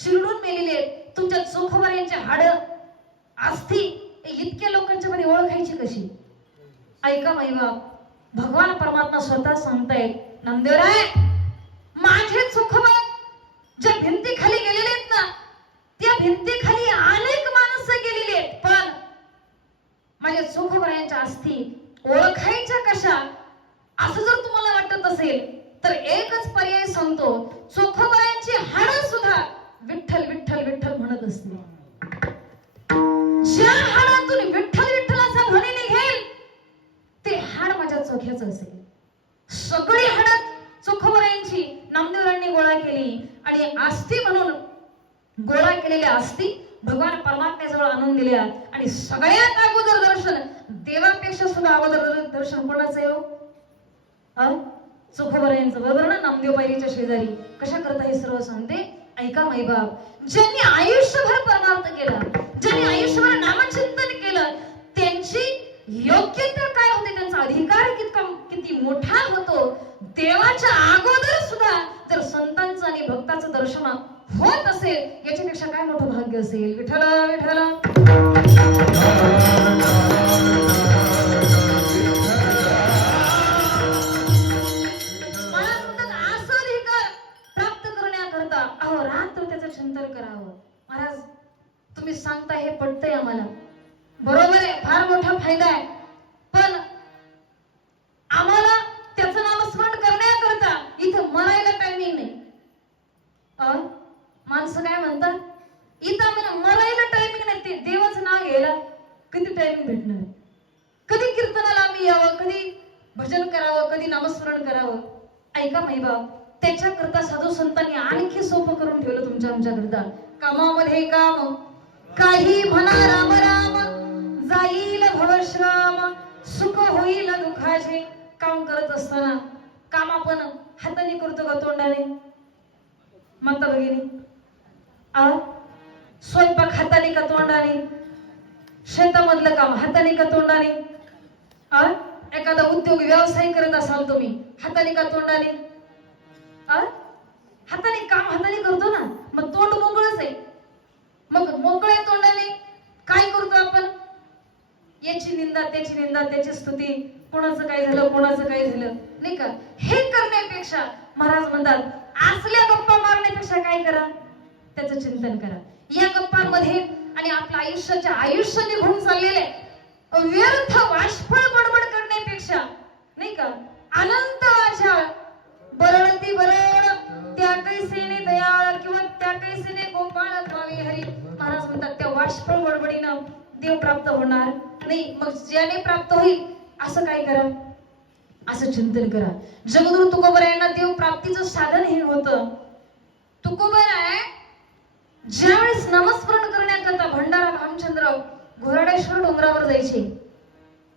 चिरडून मेलेली आहेत. तुमच्या चोखोबरायांचे हाड, आस्ती इतक्या लोकांच्या मध्ये ओळखायची कशी? ऐका माईबाप, भगवान परमात्मा स्वतः सांगतायत, नामदेवराय माझे चोखोबा ज्या भिंतीखाली गेलेले आहेत ना, त्या भिंतीखाली अनेक माणसं गेलेली आहेत, पण माझ्या चोखोबरायांच्या अस्थी ओळखायच्या कशा असं जर तुम्हाला वाटत असेल तर एकच पर्याय सांगतो, चोखोबरायांची हाडं सुद्धा विठ्ठल विठ्ठल विठ्ठल म्हणत असतील. ज्या हाडातून विठ्ठल विठ्ठल असा ध्वनी निघेल ते हाड माझ्या चोख्याचं असेल. सगळी हाडं चोखोबरायांची नामदेवरायांनी गोळा केली आणि आस्ती म्हणून गोळा केलेल्या आस्ती भगवान परमात्म्याजवळ आणून दिल्या. आणि सगळ्यात अगोदर दर्शन, देवापेक्षा सुद्धा अगोदर दर्शन कोणाचं आहे? चोखोबरायांचं. बरोबर ना? नामदेव पायरीच्या शेजारी. कशा करता हे सर्व सांगते, ऐका माईबाप, ज्यांनी आयुष्यभर परमार्थ केला, ज्यांनी आयुष्यभर नामचिंतन केलं, त्यांची योग्यता काय होते, त्यांचा अधिकार किती मोठा होतो. देवाच्या अगोदर सुद्धा जर संतांचं आणि भक्ताचं दर्शन होत असेल, याच्यापेक्षा काय मोठं भाग्य असेल. विठ्ठल विठ्ठल. मला म्हणतात असं अधिकार प्राप्त करण्याकरता अहो रात्र त्याचं चिंतन करावं. महाराज तुम्ही सांगता हे पटतंय आम्हाला, बरोबर आहे, फार मोठा फायदा आहे, पण आम्हाला त्याचं नामस्मरण करण्याकरता इथं मरायला टायमिंग नाही. माणसं काय म्हणतात, यायला कधी टायमिंग भेटणार आहे? कधी कीर्तनाला आम्ही यावं, कधी भजन करावं, कधी नामस्मरण करावं? ऐका माईबाप, त्याच्याकरता साधू संतांनी आणखी सोपं करून ठेवलं तुमच्या आमच्याकरता. कामामध्ये काम, काही म्हणा राम राम, जाईल भवश्राम, सुख होईल दुःखाचे. काम करत असताना काम आपण हाताने करतो का तोंडाने? माता भगिनी, स्वयंपाक हाताने का तोंडाने? शेतामधलं काम हाताने का तोंडाने? एखादा उद्योग व्यवसाय करत असाल तुम्ही, हाताने का तोंडाने? हाताने, काम हाताने करतो ना, मग तोंड मोकळच आहे. मग मोकळ्या तोंडाने काय करतो आपण? याची निंदा, त्याची निंदा, त्याची स्तुती, कोणाचं काय झालं, कोणाचं काय झालं, नाही का? हे करण्यापेक्षा महाराज म्हणतात, असल्या गप्पा मारण्यापेक्षा काय करा? त्याचं चिंतन करा. या गप्पांमध्ये आणि आपल्या आयुष्य निघून चाललेले व्यर्थ वाष्फळ बडबड करण्यापेक्षा, नाही का, अनंत वाचा बरळती बरळ त्या कैसेने दयाळ किंवा त्या कैसेने गोपाळ पावे हरी. महाराज म्हणतात त्या वाष्फळ बडबडीनं देव प्राप्त होणार नाही. मग ज्याने प्राप्त होईल असं काय करा? असं चिंतन करा. जगद्गुरु तुकोबरायांना देव प्राप्तीचं साधन हे होतं. तुकोबराय ज्यावेळेस नामस्मरण करण्याकरता भंडारा भामचंद्र घोराडेश्वर डोंगरावर जायचे,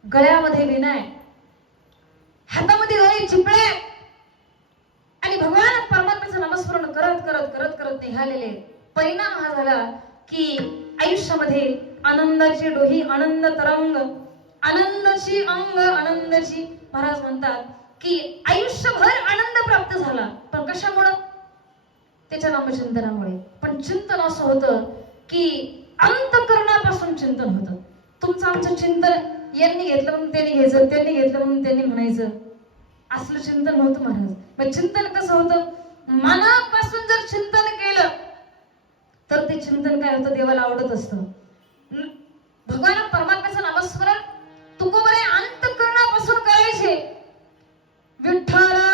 गळ्यामध्ये विनाय, हातामध्ये दोन्ही चिपळे आणि भगवान परमात्म्याचं नामस्मरण करत करत करत करत निघालेले. परिणाम हा झाला की आयुष्यामध्ये आनंदाची डोही, आनंद तरंग, आनंदाची अंग, आनंदाची. महाराज म्हणतात की आयुष्यभर आनंद प्राप्त झाला. पण कशामुळं? त्याच्या नामचिंतनामुळे. पण चिंतन असं होतं की अंतःकरणापासून चिंतन होतं. तुमचं आमचं चिंतन यांनी घेतलं म्हणून त्यांनी घ्यायचं, त्यांनी घेतलं म्हणून त्यांनी म्हणायचं, असलं चिंतन होतं महाराज. मग चिंतन कसं होतं? मनापासून जर चिंतन केलं तर ते चिंतन काय होतं? देवाला आवडत असतं. भगवान परमात्म्याचं नामस्मरण तुकोबरे अंतःकरणापासून करायचे. विठ्ठला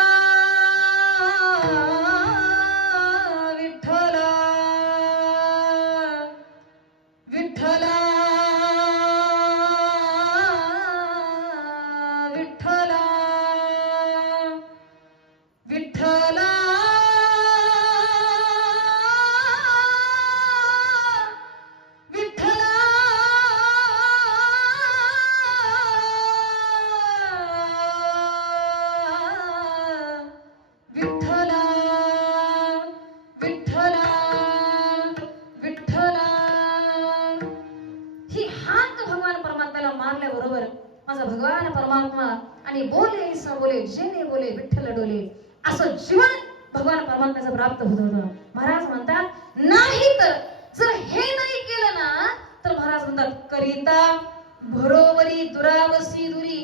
विठ्ठला विठ्ठला विठ्ठला विठ्ठला माझा भगवान परमात्मा आणि बोले सा बोले, जे नाही बोले विठ्ठल डोले, असं जीवन भगवान परमात्म्याचं प्राप्त होत होतं. महाराज म्हणतात नाही तर जर हे नाही केलं ना तर महाराज म्हणतात करिता भरोवरी दुरावसी दुरी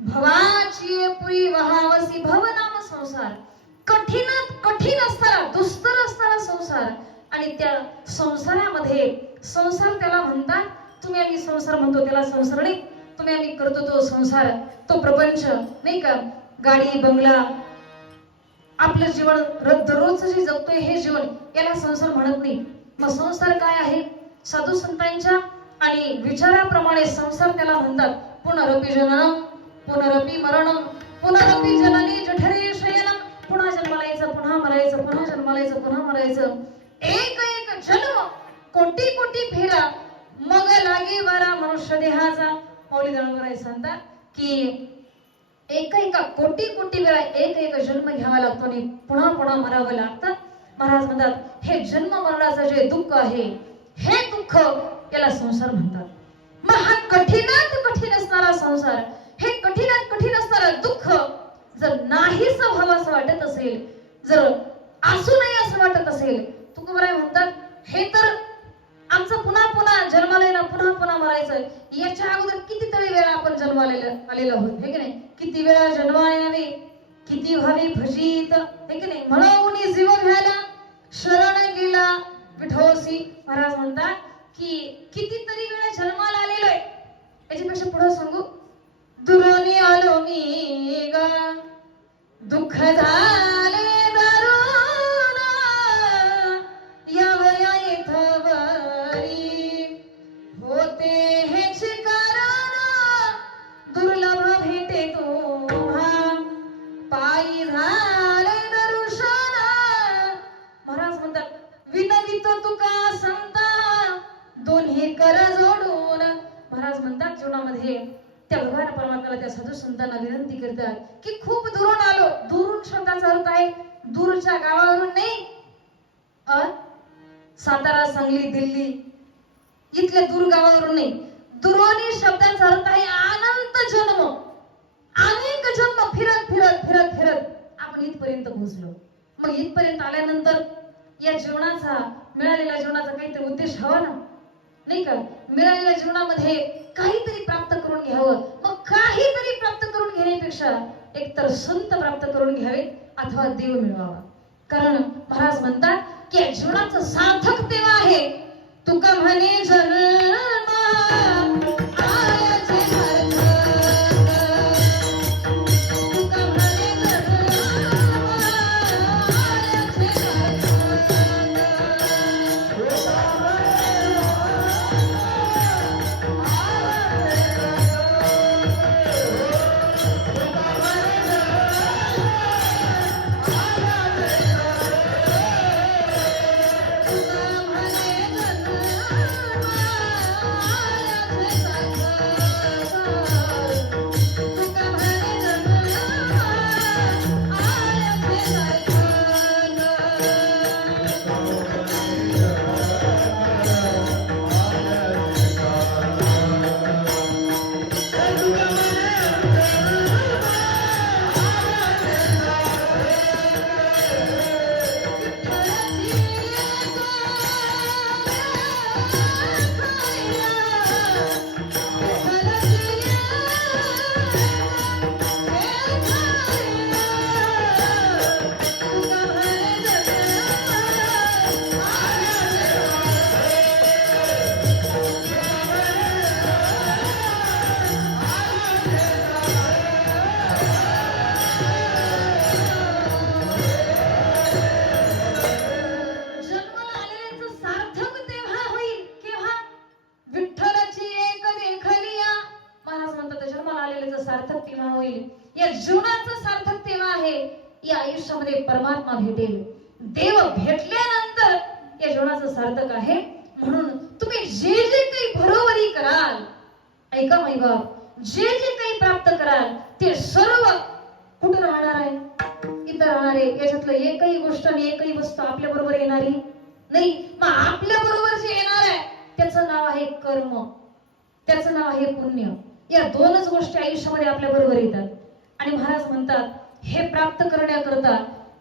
भवाची पुरी वहावसी भवनाम संसार. कठीणात कठीण असणारा, दुस्तर असणारा संसार आणि त्या संसारामध्ये, संसार त्याला म्हणतात, तुम्ही आम्ही संसार म्हणतो त्याला संसार नाही, तुम्ही आम्ही करतो तो संसार, तो प्रपंच, नाही का, गाडी बंगला, आपलं जीवन दररोजचं जे जगतोय हे जीवन, याला संसार म्हणत नाही. मग संसार काय आहे? साधू संतांच्या आणि विचाराप्रमाणे संसार त्याला म्हणतात पुनरपि जननम पुनरपि मरणम पुनरपि जननी जठरे शयनम. पुन्हा जन्माला यायचं, पुन्हा मरायचं, पुन्हा जन्माला यायचं, पुन्हा मरायचं. एक एक जन्म, कोटी कोटी फेरा, मग लागे वारा मनुष्य देहाचा. माऊली दळणवराय सांगतात की एका कोटी कोटी वेळा एक एक जन्म घ्यावा लागतो आणि पुन्हा पुन्हा मरावं लागतं. महाराज म्हणतात हे जन्म मरणाचं जे दुःख आहे, हे दुःख याला संसार म्हणतात. मग हा कठीणात कठीण असणारा संसार, हे कठीणात कठीण असणारं दुःख जर नाहीच व्हावं वाटत असेल, जर असू नये असं वाटत असेल, तुकोबराय म्हणतात हे तर आमचं पुन्हा पुन्हा जन्माला येणं, पुन्हा पुन्हा मरायचं. याच्या अगोदर कितीतरी वेळा आपण जन्माला आलेलो आहोत, हे की नाही? किती वेळा जन्माला यावे, किती व्हावी भजित, हे की नाही? म्हणून जीव घ्यायला शरण गेला विठोसी. महाराज म्हणतात की कितीतरी वेळा जन्माला आलेलो आहे. याच्यापेक्षा पुढे सांगू, दुरोनी आलो मी गा, दुःख झाले दारुण, यावया इथवरी होते करीत तुका संता दोन्ही कर जोडून. महाराज म्हणतात जीवनामध्ये त्या भगवान परमात्म्याला त्या साधू संतांना विनंती करतात की खूप दुरून आलो. दुरून शब्दाचा अर्थ आहे दूरच्या गावावरून नाही, सातारा सांगली दिल्ली इथल्या दूर गावावरून नाही. दुरोनी शब्दाचा अर्थ आहे अनंत जन्म, अनेक जन्म फिरत फिरत फिरत फिरत आपण इथपर्यंत पोहोचलो. मग इथपर्यंत आल्यानंतर या जीवनाचा मिळालेल्या जीवनाचा काहीतरी उद्देश हवा ना, नाही का? मिळालेल्या जीवनामध्ये काहीतरी प्राप्त करून घ्यावं. मग काहीतरी प्राप्त करून घेण्यापेक्षा एकतर संत प्राप्त करून घ्यावे अथवा देव मिळवावा. कारण महाराज म्हणतात की या जीवनाचं सार्थक तेव्हा आहे तुका म्हणे जन्म आयाचे सार्थक. तुका म्हणे जन्म आयाचे सार्थक. सार्थक तेव्हा होईल, या जीवनाचं सार्थक तेव्हा आहे या आयुष्यामध्ये परमात्मा भेटेल. देव भेटल्यानंतर या जीवनाचं सार्थक आहे. म्हणून तुम्ही जे जे काही भरोवरी कराल, ऐका माई बाप, जे जे काही प्राप्त कराल ते सर्व कुठं राहणार आहे? इथं राहणार आहे. याच्यातलं एकही गोष्ट आणि एकही वस्तू आपल्या बरोबर येणारी नाही. मग आपल्या बरोबर जे येणार आहे त्याचं नाव आहे कर्म, त्याचं नाव आहे पुण्य. या दोनच गोष्टी आयुष्यामध्ये आपल्या बरोबर येतात. आणि महाराज म्हणतात हे प्राप्त करण्याकरता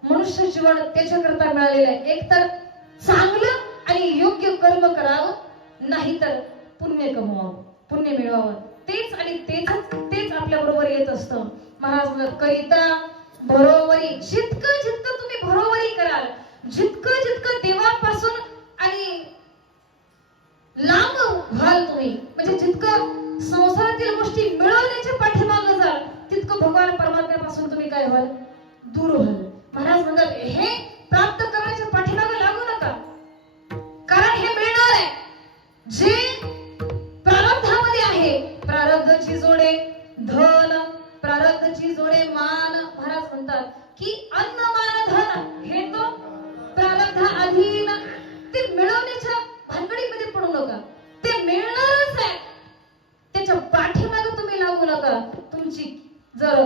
मनुष्य जीवन त्याच्याकरता मिळालेलं आहे. एक तर चांगलं आणि योग्य कर्म करावं, नाहीतर पुण्य कमवावं, पुण्य मिळवावं. तेच आणि तेच आपल्या बरोबर येत असतं. महाराज म्हणतात करिता बरोबरी, जितकं जितकं तुम्ही बरोबरी कराल, जितकं जितकं देवापासून आणि लांब व्हाल तुम्ही, म्हणजे जितकं संसारातील गोष्टी मिळवण्याच्या पाठीमागे जाल तितकं भगवान परमात्म्यापासून तुम्ही काय व्हाल? दूर व्हाल. महाराज म्हणतात हे प्राप्त करण्याच्या पाठीमागे लागू नका, कारण हे मिळणार आहे जे प्रारब्धामध्ये आहे. प्रारब्धची जोडे धन, प्रारब्धची जोडे मान. महाराज म्हणतात की अन्न मान धन हे तो प्रारब्ध अधीन. ते मिळवण्याच्या भानगडीमध्ये पडू नका, ते मिळणारच आहे, त्याच्या पाठीमागे तुम्ही लागू नका. तुमची जर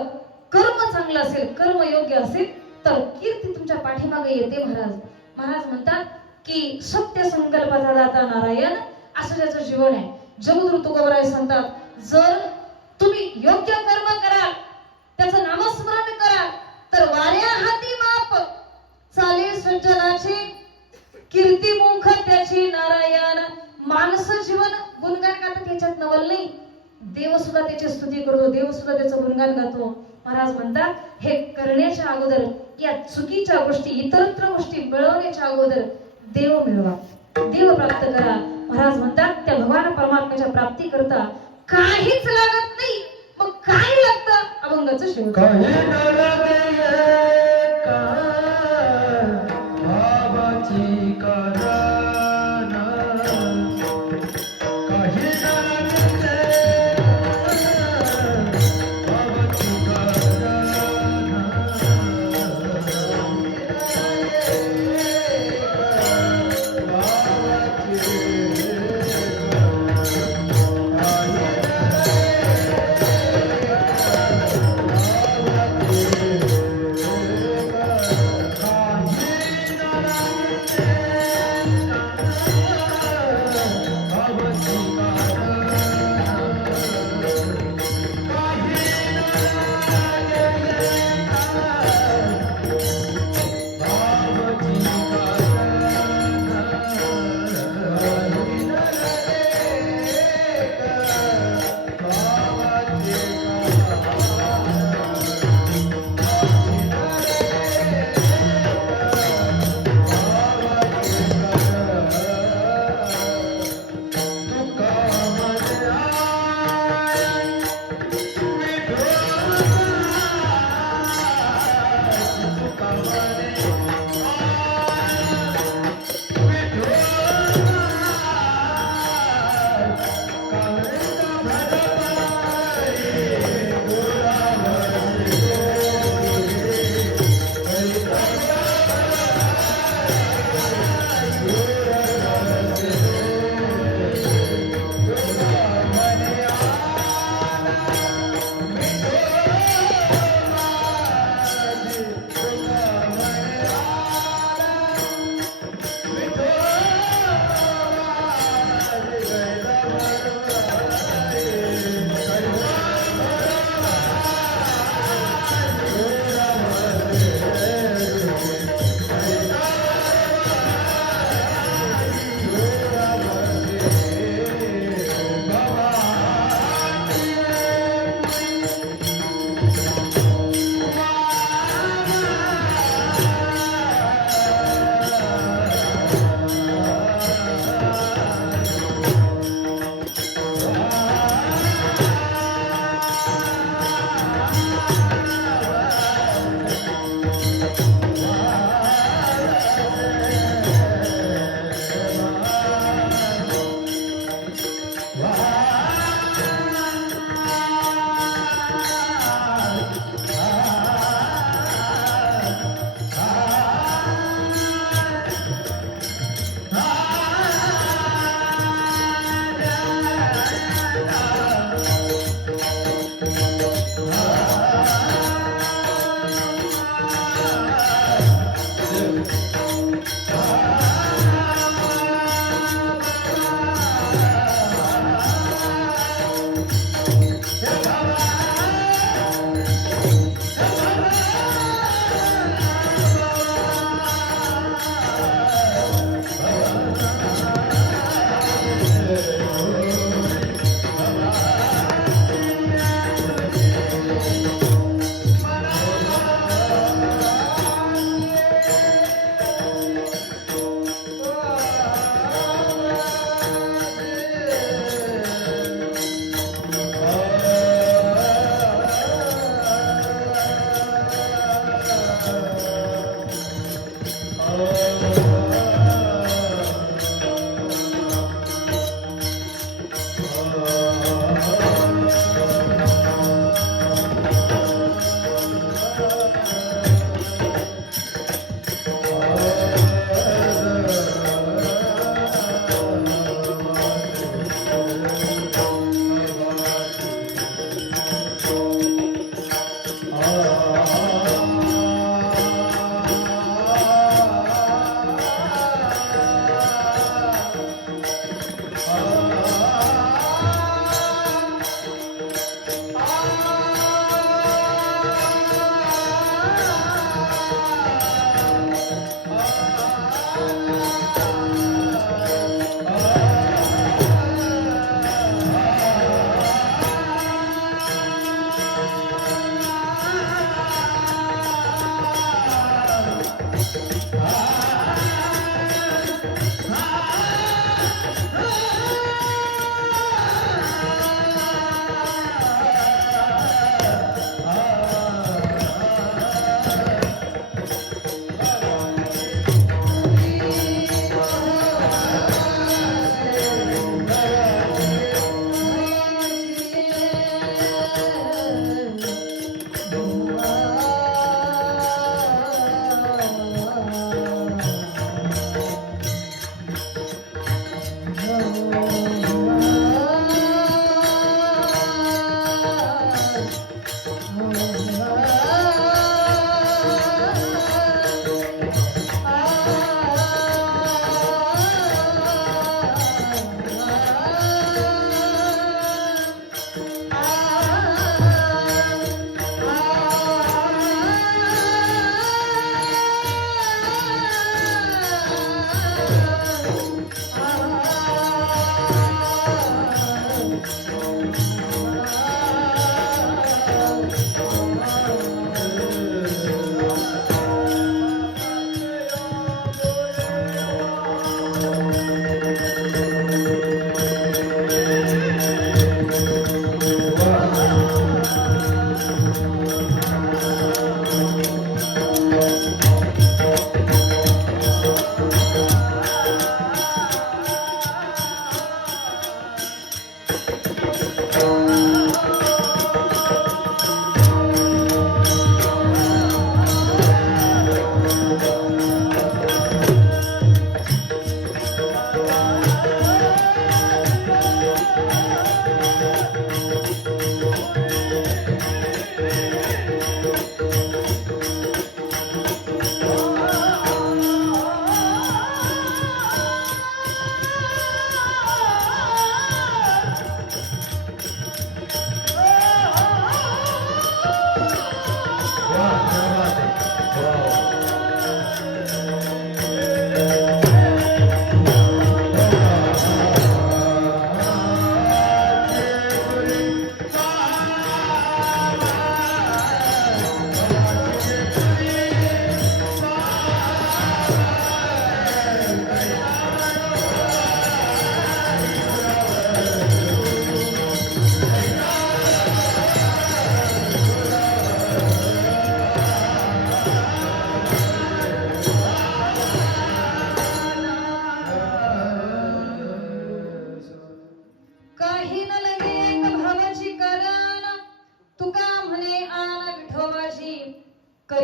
कर्म चांगलं असेल, कर्म योग्य असेल तर कीर्ती तुमच्या पाठीमागे येते. महाराज म्हणतात की सत्य संकल्पाचा दाता नारायण असं ज्याचं जीवन आहे. जगद्गुरु तुकोबराय सांगतात जर तुम्ही योग्य कर्म कराल, त्याचं नामस्मरण कराल तर वाऱ्या हाती माप चाले सज्जनाची कीर्ती मुख त्याची नारायण. माणसं जीवन गुणगान गातात याच्यात नवल नाही, देव सुद्धा त्याची स्तुती करतो, देव सुद्धा त्याचं गुणगान गातो. महाराज म्हणतात हे करण्याच्या अगोदर, या चुकीच्या गोष्टी इतरत्र गोष्टी मिळवण्याच्या अगोदर देव मिळवा, देव प्राप्त करा. महाराज म्हणतात त्या भगवान परमात्म्याच्या प्राप्ती करता काहीच लागत नाही. मग काय लागतं? अभंगाचं शेवट. वा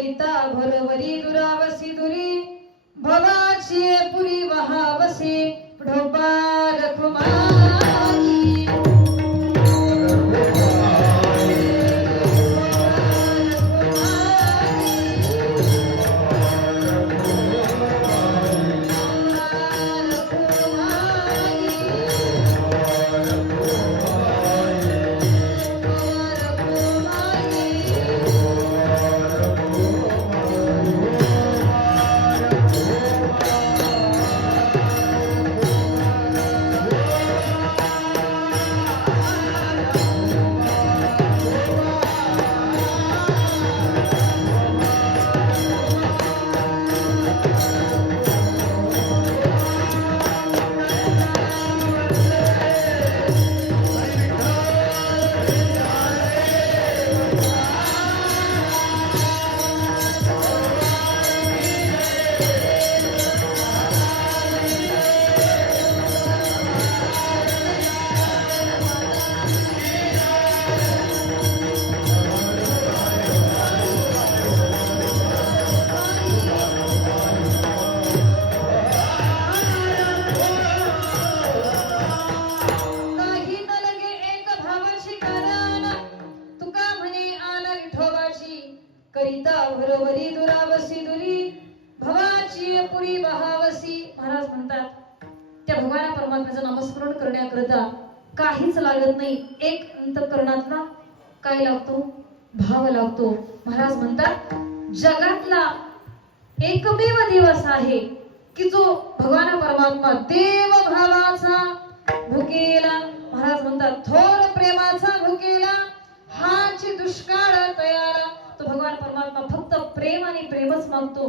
करिता भरवरी दुरावसी दुरी भवाची पुरी वहावसी ढोबा रखुमाई करिता भरवरी दुरावसी दुरी भवाची पुरी बहावसी. महाराज म्हणतात त्या भगवान परमात्म्याचं नामस्मरण करण्याकरता काहीच लागत नाही. एक अंतःकरणातला काय लागतो? भाव लागतो. महाराज म्हणतात जगातला एकमेव दिवस आहे की जो भगवान परमात्मा देव भावाचा भुकेला. महाराज म्हणतात थोर प्रेमाचा भुकेला हाची दुष्काळ तयार. तो भगवान परमात्मा फक्त प्रेम आणि प्रेमच मागतो.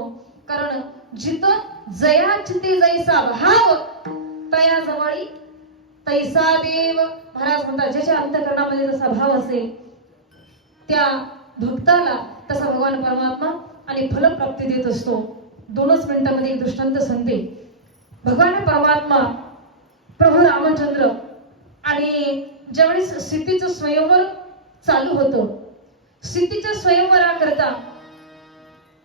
कारण जिथं जया चिते जैसा भाव तया जवळी तैसा देव. महाराज म्हणतात ज्याच्या अंतःकरणामध्ये जसा भाव असेल त्या भक्ताला तसा भगवान परमात्मा आणि फलप्राप्ती देत असतो. 2च मिनिटांमध्ये एक दृष्टांत सांगते. भगवान परमात्मा प्रभू रामचंद्र आणि ज्यावेळेस सीतेचं स्वयंवर चालू होतं, सीतेच्या स्वयंवराकरता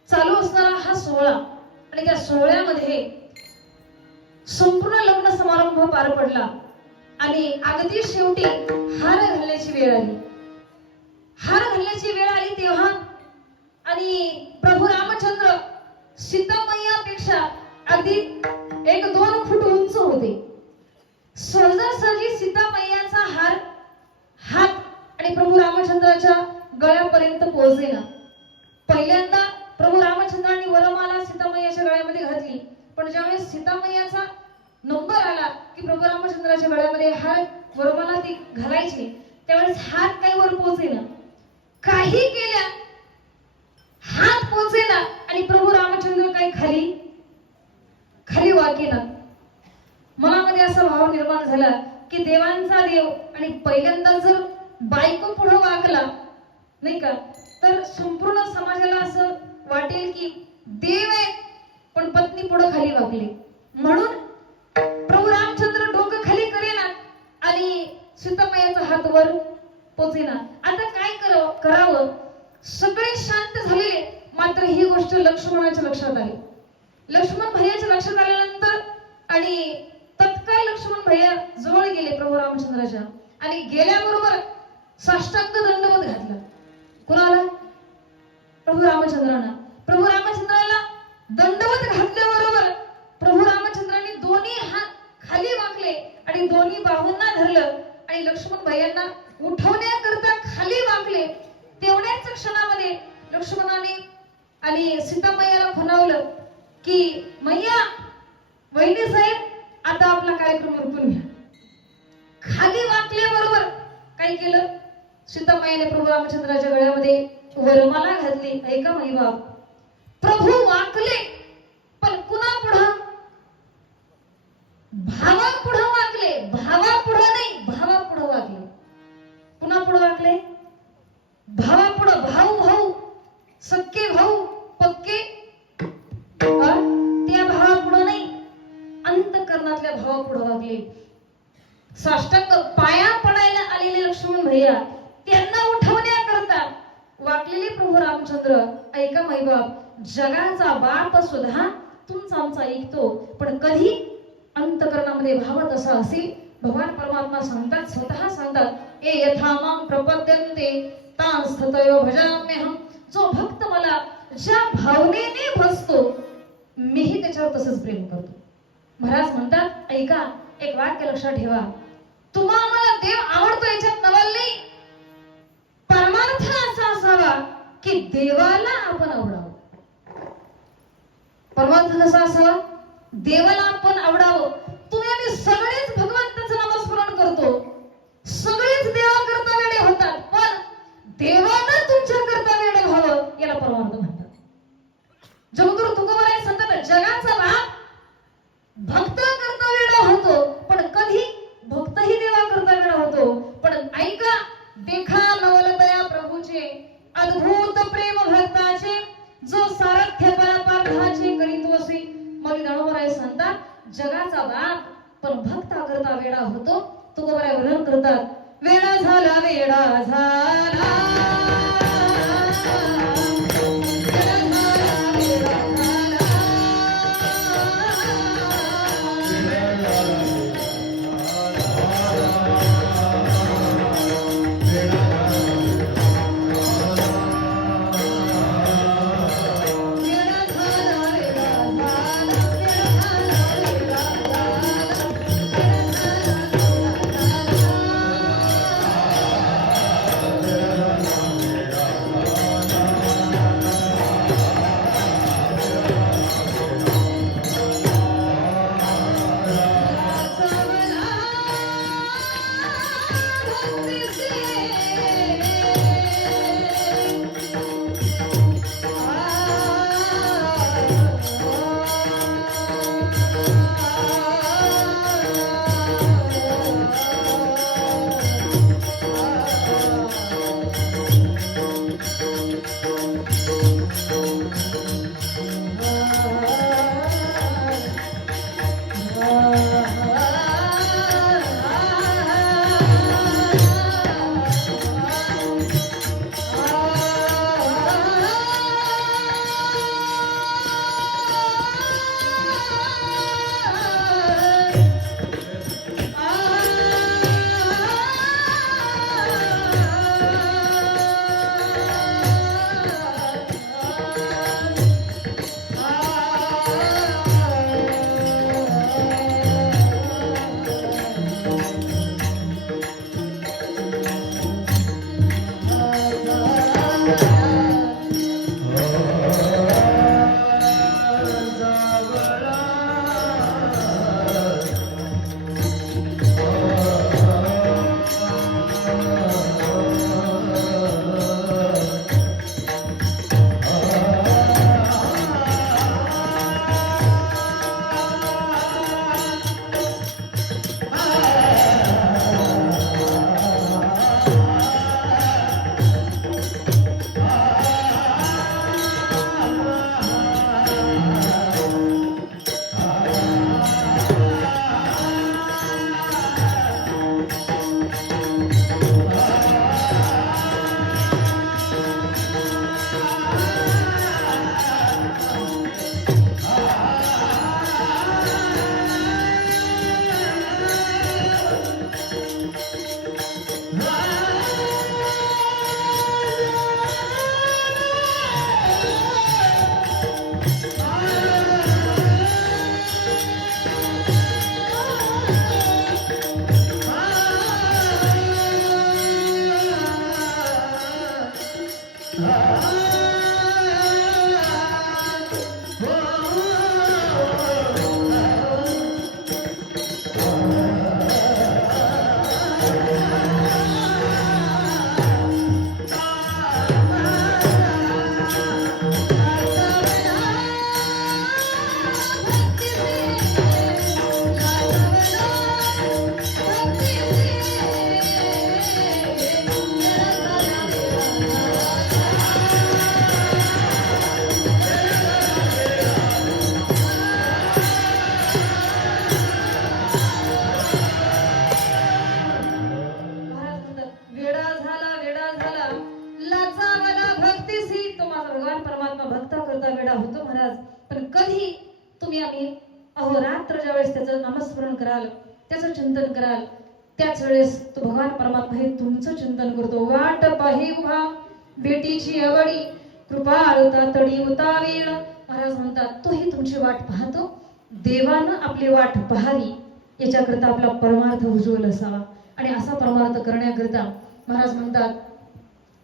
चालू असणारा हा सोहळा आणि त्या सोहळ्यामध्ये संपूर्ण लग्न समारंभ पार पडला आणि अगदी शेवटी हार घालण्याची वेळ आली. हार घालण्याची वेळ आली तेव्हा आणि प्रभू रामचंद्र सीतामय्यापेक्षा अगदी 1-2 फूट उंच होते. सहजासहजी सीतामय्याचा हात आणि प्रभू रामचंद्राच्या गळ्यापर्यंत पोहोचेना. पहिल्यांदा प्रभू रामचंद्रांनी वरमाला सीतामय्याच्या गळ्यामध्ये घातली, पण ज्यावेळेस सीतामय्याचा नंबर आला की प्रभू रामचंद्राच्या गळ्यामध्ये हात वरमाला ती घालायची, त्यावेळेस हात काही वर पोहोचेना. काही केल्या हात पोहोचेना आणि प्रभू रामचंद्र काही खाली वाकेना. मनामध्ये असा भाव निर्माण झाला की देवांचा देव आणि पहिल्यांदा जर बायको पुढे वाकला नाही का तर संपूर्ण समाजाला असं वाटेल की देव आहे पण पत्नी पुढे खाली वाकली. म्हणून प्रभू रामचंद्र डोकं खाली करेना आणि सीतामायाचा हात वर पोचेना. आता काय करावं? सगळे शांत झालेले, मात्र ही गोष्ट लक्ष्मणाच्या लक्षात आली. लक्ष्मण भैयाच्या लक्षात आल्यानंतर आणि तत्काळ लक्ष्मण भैया जवळ गेले प्रभू रामचंद्राच्या आणि गेल्याबरोबर साष्टांग दंडवत घातला. कुणाला? प्रभू रामचंद्रांना. प्रभू रामचंद्राला दंडवत घातल्याबरोबर प्रभू रामचंद्रांनी दोन्ही हात खाली वाकले आणि दोन्ही बाहूंना धरलं आणि लक्ष्मण भैयांना उठवण्याकरता खाली वाकले. तेवढ्याच क्षणामध्ये लक्ष्मणाने आणि सीतामय्याला खुणावलं की मैया, वहिनी साहेब, आता आपला कार्यक्रम उरकून घ्या. खाली वाकल्याबरोबर काय केलं? सीतामाईने प्रभू रामचंद्राच्या गळ्यामध्ये वरमाला घातली. ऐका महिबाप, प्रभू वाकले पण कुणा पुढं? भावा पुढं वाकले. भावा पुढं नाही, भावा पुढं वाकले. कुणा पुढं वाकले? भावा पुढं. भाऊ सक्के भाऊ पक्के त्या भावा पुढं नाही, अंतःकरणातल्या भावा पुढं वाकले. साष्टांग पाया पडायला आलेले लक्ष्मण भैया त्यांना उठवण्याकरता वाकलेले प्रभू रामचंद्र, ऐका मैबाप, जगाचा बाप सुद्धा तुमचा आमचा ऐकतो, पण कधी अंतकरणामध्ये भाव तसा असेल. भगवान परमात्मा सांगतात, स्वतः सांगतात, ए यथा मां प्रपद्यन्ते तांस्ततयो भजाम्यहं. जो भक्त मला ज्या भावनेने भजतो, मीही त्याच्यावर तसंच प्रेम करतो. महाराज म्हणतात, ऐका, एक वाक्य लक्षात ठेवा, तुम्हाला देव आवडतो याच्यात नवल नाही. परमार्थ असा असावा की देवाला आपण आवडावं. परमार्थ कसा असावा? देवाला आपण आवडावं. तुम्ही आम्ही सगळेच भगवंताचं नामस्मरण करतो, सगळेच देवाकरता वेडे होतात, पण देवानं तुमच्या करता वेडे व्हावं, याला परमार्थ म्हणतात. जगद्गुरु तुकोबाराय सांगतात, जगाचा बाप भक्त करता वेडा होतो, पण कधी भक्तही देवा करता वेडा होतो. पण ऐका, देखा नवलतया प्रभूचे, अद्भुत प्रेम भक्ताचे, जो सारथ्य परपार्थाचे करीत वसी. मग गणोबराय सांगतात, जगाचा बाप पण भक्ता करता वेडा होतो. तुकोबाराय वर्णन करतात, वेडा झाला, वेडा झाला, आणि अहोरात्र ज्यावेळेस त्याचं नामस्मरण कराल, त्याचं चिंतन कराल, त्याच वेळेस तो भगवान परमात्मा हे तुमचं चिंतन करतो. वाट पाही उभा भेटीची आवडी, कृपाळू तातडी उतावीळ. महाराज म्हणतात तोही तुमची वाट पाहतो. देवानं आपली वाट पाहावी याच्याकरता आपला परमार्थ उज्ज्वल असावा. आणि असा परमार्थ करण्याकरिता महाराज म्हणतात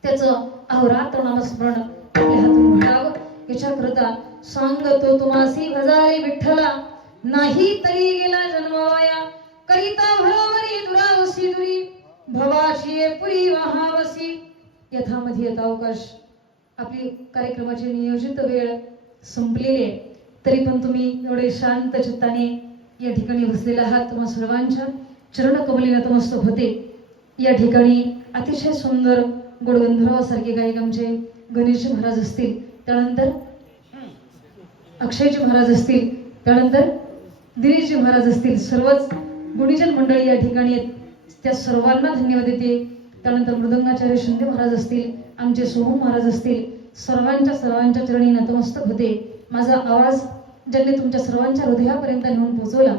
त्याचं अहोरात्र नामस्मरण आपल्या हातून घडावं. याच्याकरता सांगतो तुम्हासी भजारी विठ्ठला, नाही तरी गेला जन्मवाया. करिता भरोवरी दुरावसी दुरी, भवाशी पुरी वहावसी. यथामध्ये यथावकाश आपली कार्यक्रमाची नियोजित वेळ संपलेली आहे, तरी पण तुम्ही एवढे शांत चित्ताने या ठिकाणी बसलेले आहात. तुम्हा सर्वांच्या चरण कमली नतमस्तक होते. या ठिकाणी अतिशय सुंदर गोडगंधर्वासारखे गायक आमचे गणेशजी महाराज असतील, त्यानंतर अक्षयजी महाराज असतील, त्यानंतर दिनेशजी महाराज असतील, सर्वच गुणीजन मंडळी या ठिकाणी आहेत. त्या सर्वांना धन्यवाद देते. त्यानंतर मृदंगाचार्य शिंदे महाराज असतील, आमचे सोहम महाराज असतील, सर्वांच्या चरणी नतमस्तक होते. माझा आवाज ज्यांनी तुमच्या सर्वांच्या हृदयापर्यंत नेऊन पोहोचवला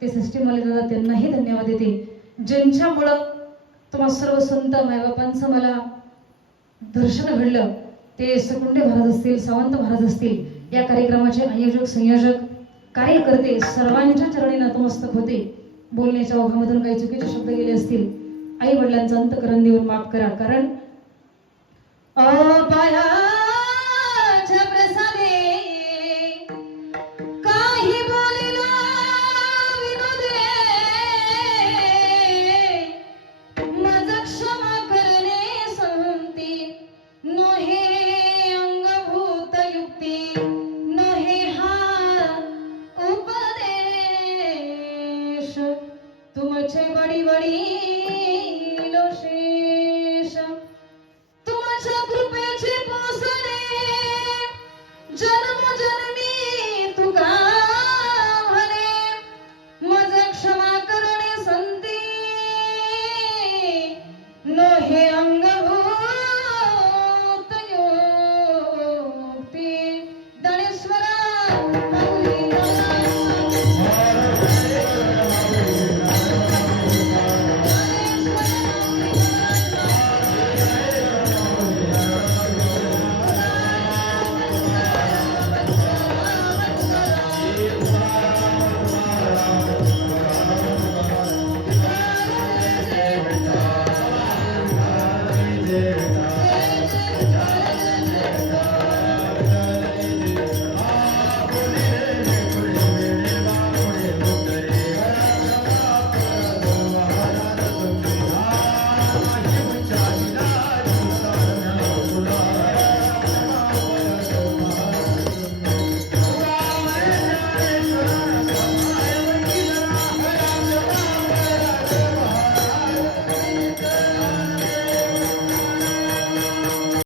ते सृष्टीमाले दादा, त्यांनाही धन्यवाद देते. ज्यांच्यामुळं तुम्हा सर्व संत मायबापांचं मला दर्शन घडलं ते सकुंडे महाराज असतील, सावंत महाराज असतील, या कार्यक्रमाचे आयोजक संयोजक कार्यकर्ते सर्वांच्या चरणी नतमस्तक होते. बोलण्याच्या ओघामधून काही चुकीचे शब्द गेले असतील आई वडिलांचं अंतकरण देऊन माफ करा. कारण प्रसादे काही बोलिला विनोदे, मज क्षमा करणे संती, नोहे अंगभूत युक्ती, नोहे हा उपदेश, तुमचे बडी बडी लोशे.